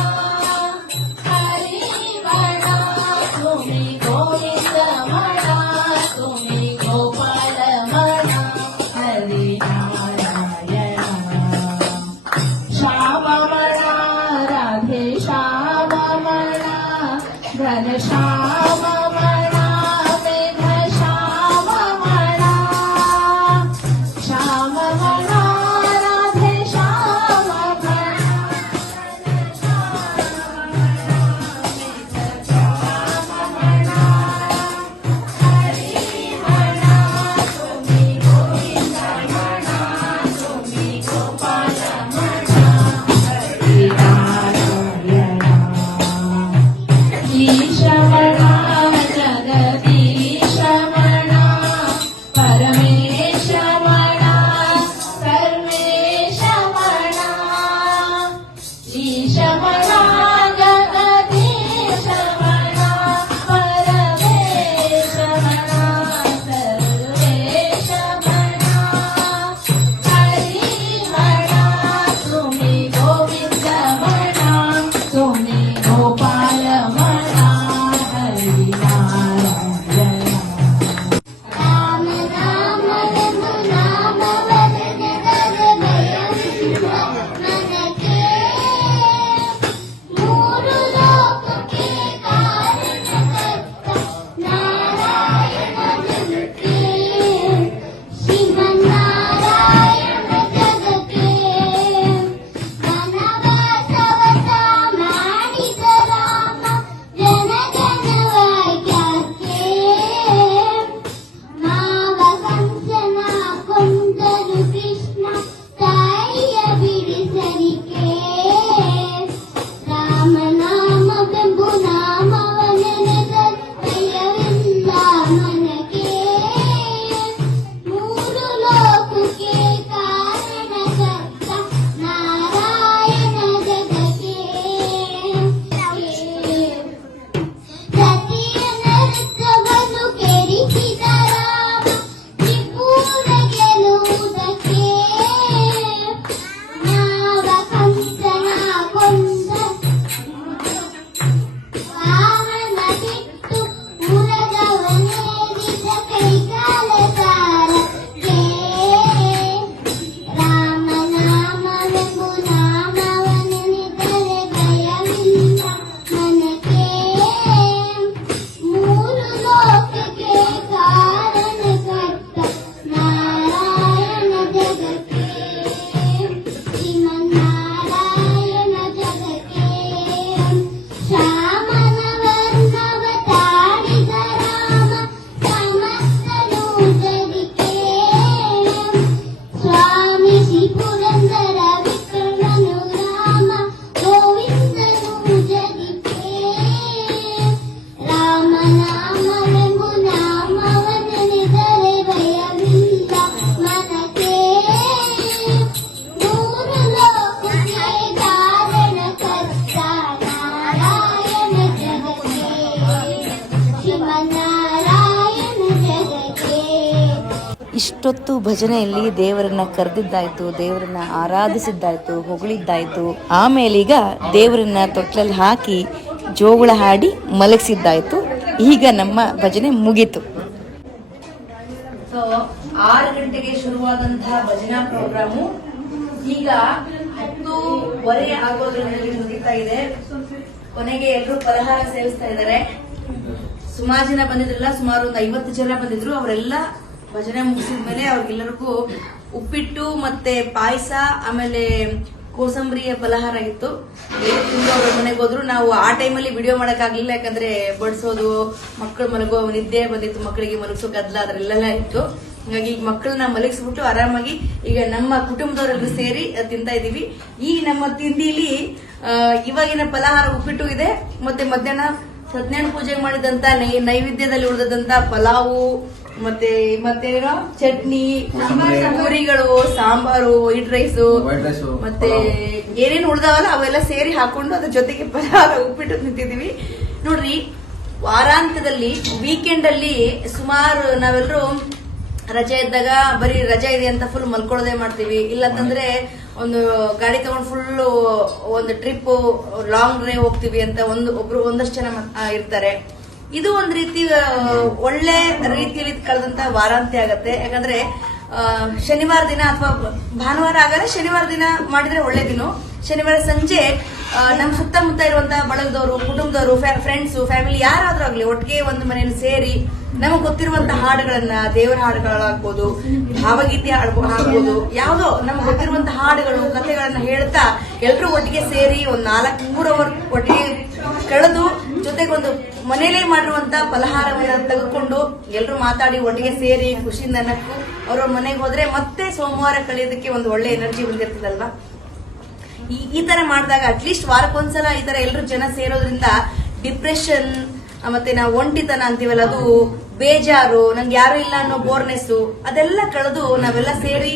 ಹರಿ ಗಣ ಸುಮಿ ಗೋವಿಂದ ಗಣ ಸುಮಿ ಗೋಪಾಲ ಗಣ ಹರಿ ನಾರಾಯಣ ಶ್ಯಾಮಮಣ ರಾಧೆ ಶ್ಯಾಮಮಣ ಘನ ಶ್ಯಾಮಮಣ ಮೇಘ ಶ್ಯಾಮಮಣ ಶ್ಯಾಮಮಣ ರಾಧೆ ಶ್ಯಾಮಮಣ ಹರಿ ಮಣ ಸುಮಿ ಗೋವಿಂದ ಮಣ ಸುಮಿ ಗೋಪಾಲ ಮಣ ಹರಿ ನಾರಾಯಣ ಈಶಮಣ ಜಗದೀಶಮಣ ಪರಮೇಶಮಣ ಸರ್ವೇಶಮಣ ಈಶಮಣ ಜಗದೀಶಮಣ ಪರಮೇಶಮಣ ಸರ್ವೇಶಮಣ ಹರಿ ಮಣ ಸುಮಿ ಗೋವಿಂದ ಮಣ ಸುಮಿ ಗೋಪಾಲ ಮಣ ಹರಿ ನಾರಾಯಣ ರಾಮ ನಾಮವೆಂದು ನಾಮವರೆದರೆ ಭಯವಿಲ್ಲ ನನಗೆ ಮೂರು ಲೋಕಕ್ಕೆ ಕಾರಣಕರ್ತ ನಾರಾಯಣ ಜಗಕ್ಕೆ ಶ್ರೀಮನ್ನಾರಾಯಣ ಜಗಕ್ಕೆ ವನವಾಸವತ ಮಾಡಿದ ರಾಮ ಜನಗಣವಾಕ್ಯಕ್ಕೆ ಮಾವ ಕಂಸನ ಕೊಂದರು ಕೃಷ್ಣ ತಾಯಿಯ ಬಿಡಿಸಲಿಕ್ಕೆ ರಾಮನಾಮ ಬೆಂಬು ನಾಮವನೆನೆದರೆ ಭಯವಿಲ್ಲ ಮನಕ್ಕೆ ಮೂರು ಲೋಕಕ್ಕೆ ಕಾರಣಕರ್ತ ನಾರಾಯಣ ಜಗಕ್ಕೆ ಸತಿಯ ನೃತ್ಯವನ್ನು ಕೆಡಿಸಿದ ರಾಮ ತ್ರಿಪುರ ಗೆಲ್ಲುವುದಕ್ಕೆ ಮಾವ ಕಂಸನ ಕೊಂದ ವಾಹನ ಬಿಟ್ಟು ಮುರಗವನೇರಿದ ಕೈಕಾಲ ಸಾರಕ್ಕೆ ರಾಮನಾಮವೆಂಬು ನಾಮವನೆನೆದರೆ ಭಯವಿಲ್ಲ ಮನಕ್ಕೆ ಮೂರು ಲೋಕಕ್ಕೆ ಕಾರಣಕರ್ತ ನಾರಾಯಣ ಜಗಕ್ಕೆ ಶ್ರೀಮನ್ನಾರಾಯಣ ಜಗಕ್ಕೆ ಶ್ಯಾಮನ ವರ್ಣವ ತಾಳಿದ ರಾಮ ಸಮಸ್ತನು ಜಗಕ್ಕೆ ಸ್ವಾಮಿ ಶ್ರೀ ಪುರಂದರ ವಿಕ್ರಮನು ರಾಮ ಗೋವಿಂದನು ಜಗಕ್ಕೆ ರಾಮನಾಮವೆಂಬು ನಾಮವನೆನೆದರೆ ಭಯವಿಲ್ಲ ಮನಕ್ಕೆ ಮೂರು ಲೋಕಕ್ಕೆ ಕಾರಣಕರ್ತ ನಾರಾಯಣ ಜಗಕ್ಕೆ ಶ್ರೀಮನ್ನಾರಾಯಣ ಜಗಕ್ಕೆ ಇಷ್ಟೊತ್ತು ಭಜನೆಯಲ್ಲಿ ದೇವರನ್ನ ಕರೆದಿದ್ದಾಯ್ತು, ದೇವರನ್ನ ಆರಾಧಿಸಿದ್ದಾಯ್ತು, ಹೊಗಳಿದ್ದಾಯ್ತು. ಆಮೇಲೀಗ ದೇವರನ್ನ ತೊಟ್ಲಲ್ಲಿ ಹಾಕಿ ಜೋಗುಳ ಹಾಡಿ ಮಲಗಿಸಿದ್ದಾಯ್ತು. ಈಗ ನಮ್ಮ ಭಜನೆ ಮುಗೀತು. ಸೊ 6 ಗಂಟೆಗೆ ಶುರುವಾದಂತಹ ಭಜನಾ ಪ್ರೋಗ್ರಾಮು ಈಗ 10:15 ಆಗೋದ್ರಲ್ಲಿ ಮುಗಿತಾ ಇದೆ. ಕೊನೆಗೆ ಎಲ್ಲರೂ ಫಲಹಾರ ಸೇವಿಸ್ತಾ ಇದ್ದಾರೆ. ಸುಮಾರು ಜನ ಬಂದಿದ್ರಲ್ಲ, ಸುಮಾರು ಒಂದು 50 ಜನ ಬಂದಿದ್ರು. ಅವರೆಲ್ಲ ಭಜನೆ ಮುಗಿಸಿದ ಮೇಲೆ ಅವ್ರಿಗೆಲ್ಲರಿಗೂ ಉಪ್ಪಿಟ್ಟು ಮತ್ತೆ ಪಾಯಸ, ಆಮೇಲೆ ಕೋಸಂಬರಿಯ ಫಲಹಾರ ಇತ್ತು. ತಿಂದು ಅವ್ರ ಮನೆಗೆ ಹೋದ್ರು. ನಾವು ಆ ಟೈಮಲ್ಲಿ ವಿಡಿಯೋ ಮಾಡಕ್ ಆಗ್ಲಿಲ್ಲ, ಯಾಕಂದ್ರೆ ಬಡಿಸೋದು, ಮಕ್ಕಳು ಮಲಗೋ ನಿದ್ದೆ ಬಂದಿತ್ತು, ಮಕ್ಕಳಿಗೆ ಮಲಗಿಸೋ ಗದ್ದಲ ಅದ್ರಲ್ಲೆಲ್ಲ ಇತ್ತು. ಹಾಗಾಗಿ ಈಗ ಮಕ್ಕಳನ್ನ ಮಲಗಿಸ್ಬಿಟ್ಟು ಆರಾಮಾಗಿ ಈಗ ನಮ್ಮ ಕುಟುಂಬದವರೆಲ್ಲರೂ ಸೇರಿ ತಿಂತಾ ಇದೀವಿ. ಈ ನಮ್ಮ ತಿಂಡಿಲಿ ಇವಾಗಿನ ಫಲಹಾರ ಉಪ್ಪಿಟ್ಟು ಇದೆ, ಮತ್ತೆ ಮಧ್ಯಾಹ್ನ ಸತ್ಯನಾರಾಯಣ ಪೂಜೆಗೆ ಮಾಡಿದಂತ ನೈವೇದ್ಯದಲ್ಲಿ ಉಳಿದಂತ ಪಲಾವು, ಮತ್ತೇನೋ ಚಟ್ನಿ, ಪೂರಿಗಳು, ಸಾಂಬಾರು, ವೈಟ್ ರೈಸ್, ಮತ್ತೆ ಏನೇನು ಉಳ್ದಾವಲ್ಲ ಅವೆಲ್ಲ ಸೇರಿ ಹಾಕೊಂಡು ಅದ್ರ ಜೊತೆಗೆ ಫಲಹಾರ ಉಪ್ಪಿಟ್ಟು ತಿಂತಿದೀವಿ. ನೋಡ್ರಿ, ವಾರಾಂತ್ಯದಲ್ಲಿ ವೀಕೆಂಡ್ ಅಲ್ಲಿ ಸುಮಾರು ನಾವೆಲ್ಲರೂ ರಜೆ ಇದ್ದಾಗ ಬರೀ ರಜೆ ಇದೆ ಅಂತ ಫುಲ್ ಮಲ್ಕೊಳ್ಳೋದೇ ಮಾಡ್ತೀವಿ. ಇಲ್ಲಂತಂದ್ರೆ ಒಂದು ಗಾಡಿ ತಗೊಂಡು ಫುಲ್ ಒಂದು ಟ್ರಿಪ್ ಲಾಂಗ್ ಡ್ರೈವ್ ಹೋಗ್ತೀವಿ ಅಂತ ಒಂದಷ್ಟು ಜನ ಇರ್ತಾರೆ. ಇದು ಒಂದ್ ರೀತಿ ಒಳ್ಳೆ ರೀತಿಯಲ್ಲಿ ಕಳೆದಂತ ವಾರಾಂತ್ಯ ಆಗತ್ತೆ. ಯಾಕಂದ್ರೆ ಶನಿವಾರ ದಿನ ಅಥವಾ ಭಾನುವಾರ ಆಗಲ್ಲ, ಶನಿವಾರ ದಿನ ಮಾಡಿದ್ರೆ ಒಳ್ಳೆ ದಿನ. ಶನಿವಾರ ಸಂಜೆ ನಮ್ಮ ಸುತ್ತಮುತ್ತ ಇರುವಂತಹ ಬಳಗದವರು, ಕುಟುಂಬದವರು, ಫ್ರೆಂಡ್ಸ್, ಫ್ಯಾಮಿಲಿ ಯಾರಾದ್ರೂ ಆಗ್ಲಿ ಒಟ್ಟಿಗೆ ಒಂದು ಮನೆಯಲ್ಲಿ ಸೇರಿ ನಮಗೆ ಗೊತ್ತಿರುವಂತಹ ಹಾಡುಗಳನ್ನ, ದೇವರ ಹಾಡುಗಳಾಗ್ಬೋದು, ಭಾವಗೀತೆ ಆಗ್ಬೋದು, ಯಾವುದೋ ನಮ್ಗೆ ಗೊತ್ತಿರುವಂತಹ ಹಾಡುಗಳು, ಕಥೆಗಳನ್ನ ಹೇಳ್ತಾ ಎಲ್ರೂ ಒಟ್ಟಿಗೆ ಸೇರಿ ಒಂದು 4-3 ಅವರ್ ಒಟ್ಟಿಗೆ ಕಳೆದು ಜೊತೆಗೆ ಒಂದು ಮನೇಲೇ ಮಾಡಿರುವಂತ ಫಲಹಾರವನ್ನ ತೆಗೆದುಕೊಂಡು ಎಲ್ರು ಮಾತಾಡಿ ಒಟ್ಟಿಗೆ ಸೇರಿ ಖುಷಿಯಿಂದ ನಕ್ಕು ಅವ್ರ ಮನೆಗೆ ಹೋದ್ರೆ ಮತ್ತೆ ಸೋಮವಾರ ಕಳೆಯೋದಕ್ಕೆ ಒಂದು ಒಳ್ಳೆ ಎನರ್ಜಿ ಬಂದಿರ್ತದಲ್ವಾ. ಈ ತರ ಮಾಡಿದಾಗ ಅಟ್ಲೀಸ್ಟ್ ವಾರಕ್ಕೊಂದ್ಸಲ ಈ ತರ ಎಲ್ರು ಜನ ಸೇರೋದ್ರಿಂದ ಡಿಪ್ರೆಷನ್ ಮತ್ತೆ ನಾವು ಒಂಟಿತನ ಅಂತೀವಲ್ಲ, ಅದು ಬೇಜಾರು, ನಂಗೆ ಯಾರು ಇಲ್ಲ ಅನ್ನೋ ಬೋರ್ನೆಸ್ ಅದೆಲ್ಲ ಕಳೆದು ನಾವೆಲ್ಲ ಸೇರಿ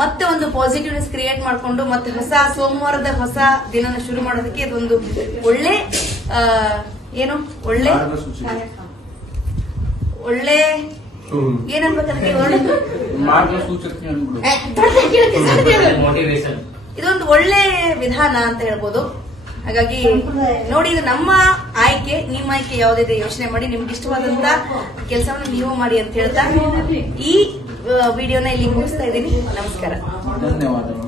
ಮತ್ತೆ ಒಂದು ಪಾಸಿಟಿವ್ನೆಸ್ ಕ್ರಿಯೇಟ್ ಮಾಡ್ಕೊಂಡು ಮತ್ತೆ ಸೋಮವಾರದ ಹೊಸ ದಿನನ ಶುರು ಮಾಡೋದಕ್ಕೆ ಇದೊಂದು ಒಳ್ಳೆ ಒಳ್ಳೆ ಏನನ್ಬೇಕಂದ್ರೆ ಇದೊಂದು ಒಳ್ಳೆ ವಿಧಾನ ಅಂತ ಹೇಳ್ಬೋದು. ಹಾಗಾಗಿ ನೋಡಿ, ಇದು ನಮ್ಮ ಆಯ್ಕೆ, ನಿಮ್ಮ ಆಯ್ಕೆ ಯಾವುದಿದೆ ಯೋಚನೆ ಮಾಡಿ, ನಿಮ್ಗೆ ಇಷ್ಟವಾದಂತ ಕೆಲಸವನ್ನು ನೀವು ಮಾಡಿ ಅಂತ ಹೇಳ್ತಾ ಈ ವಿಡಿಯೋನ ಇಲ್ಲಿ ಮುಗಿಸ್ತಾ ಇದ್ದೀನಿ. ನಮಸ್ಕಾರ. ಧನ್ಯವಾದಗಳು.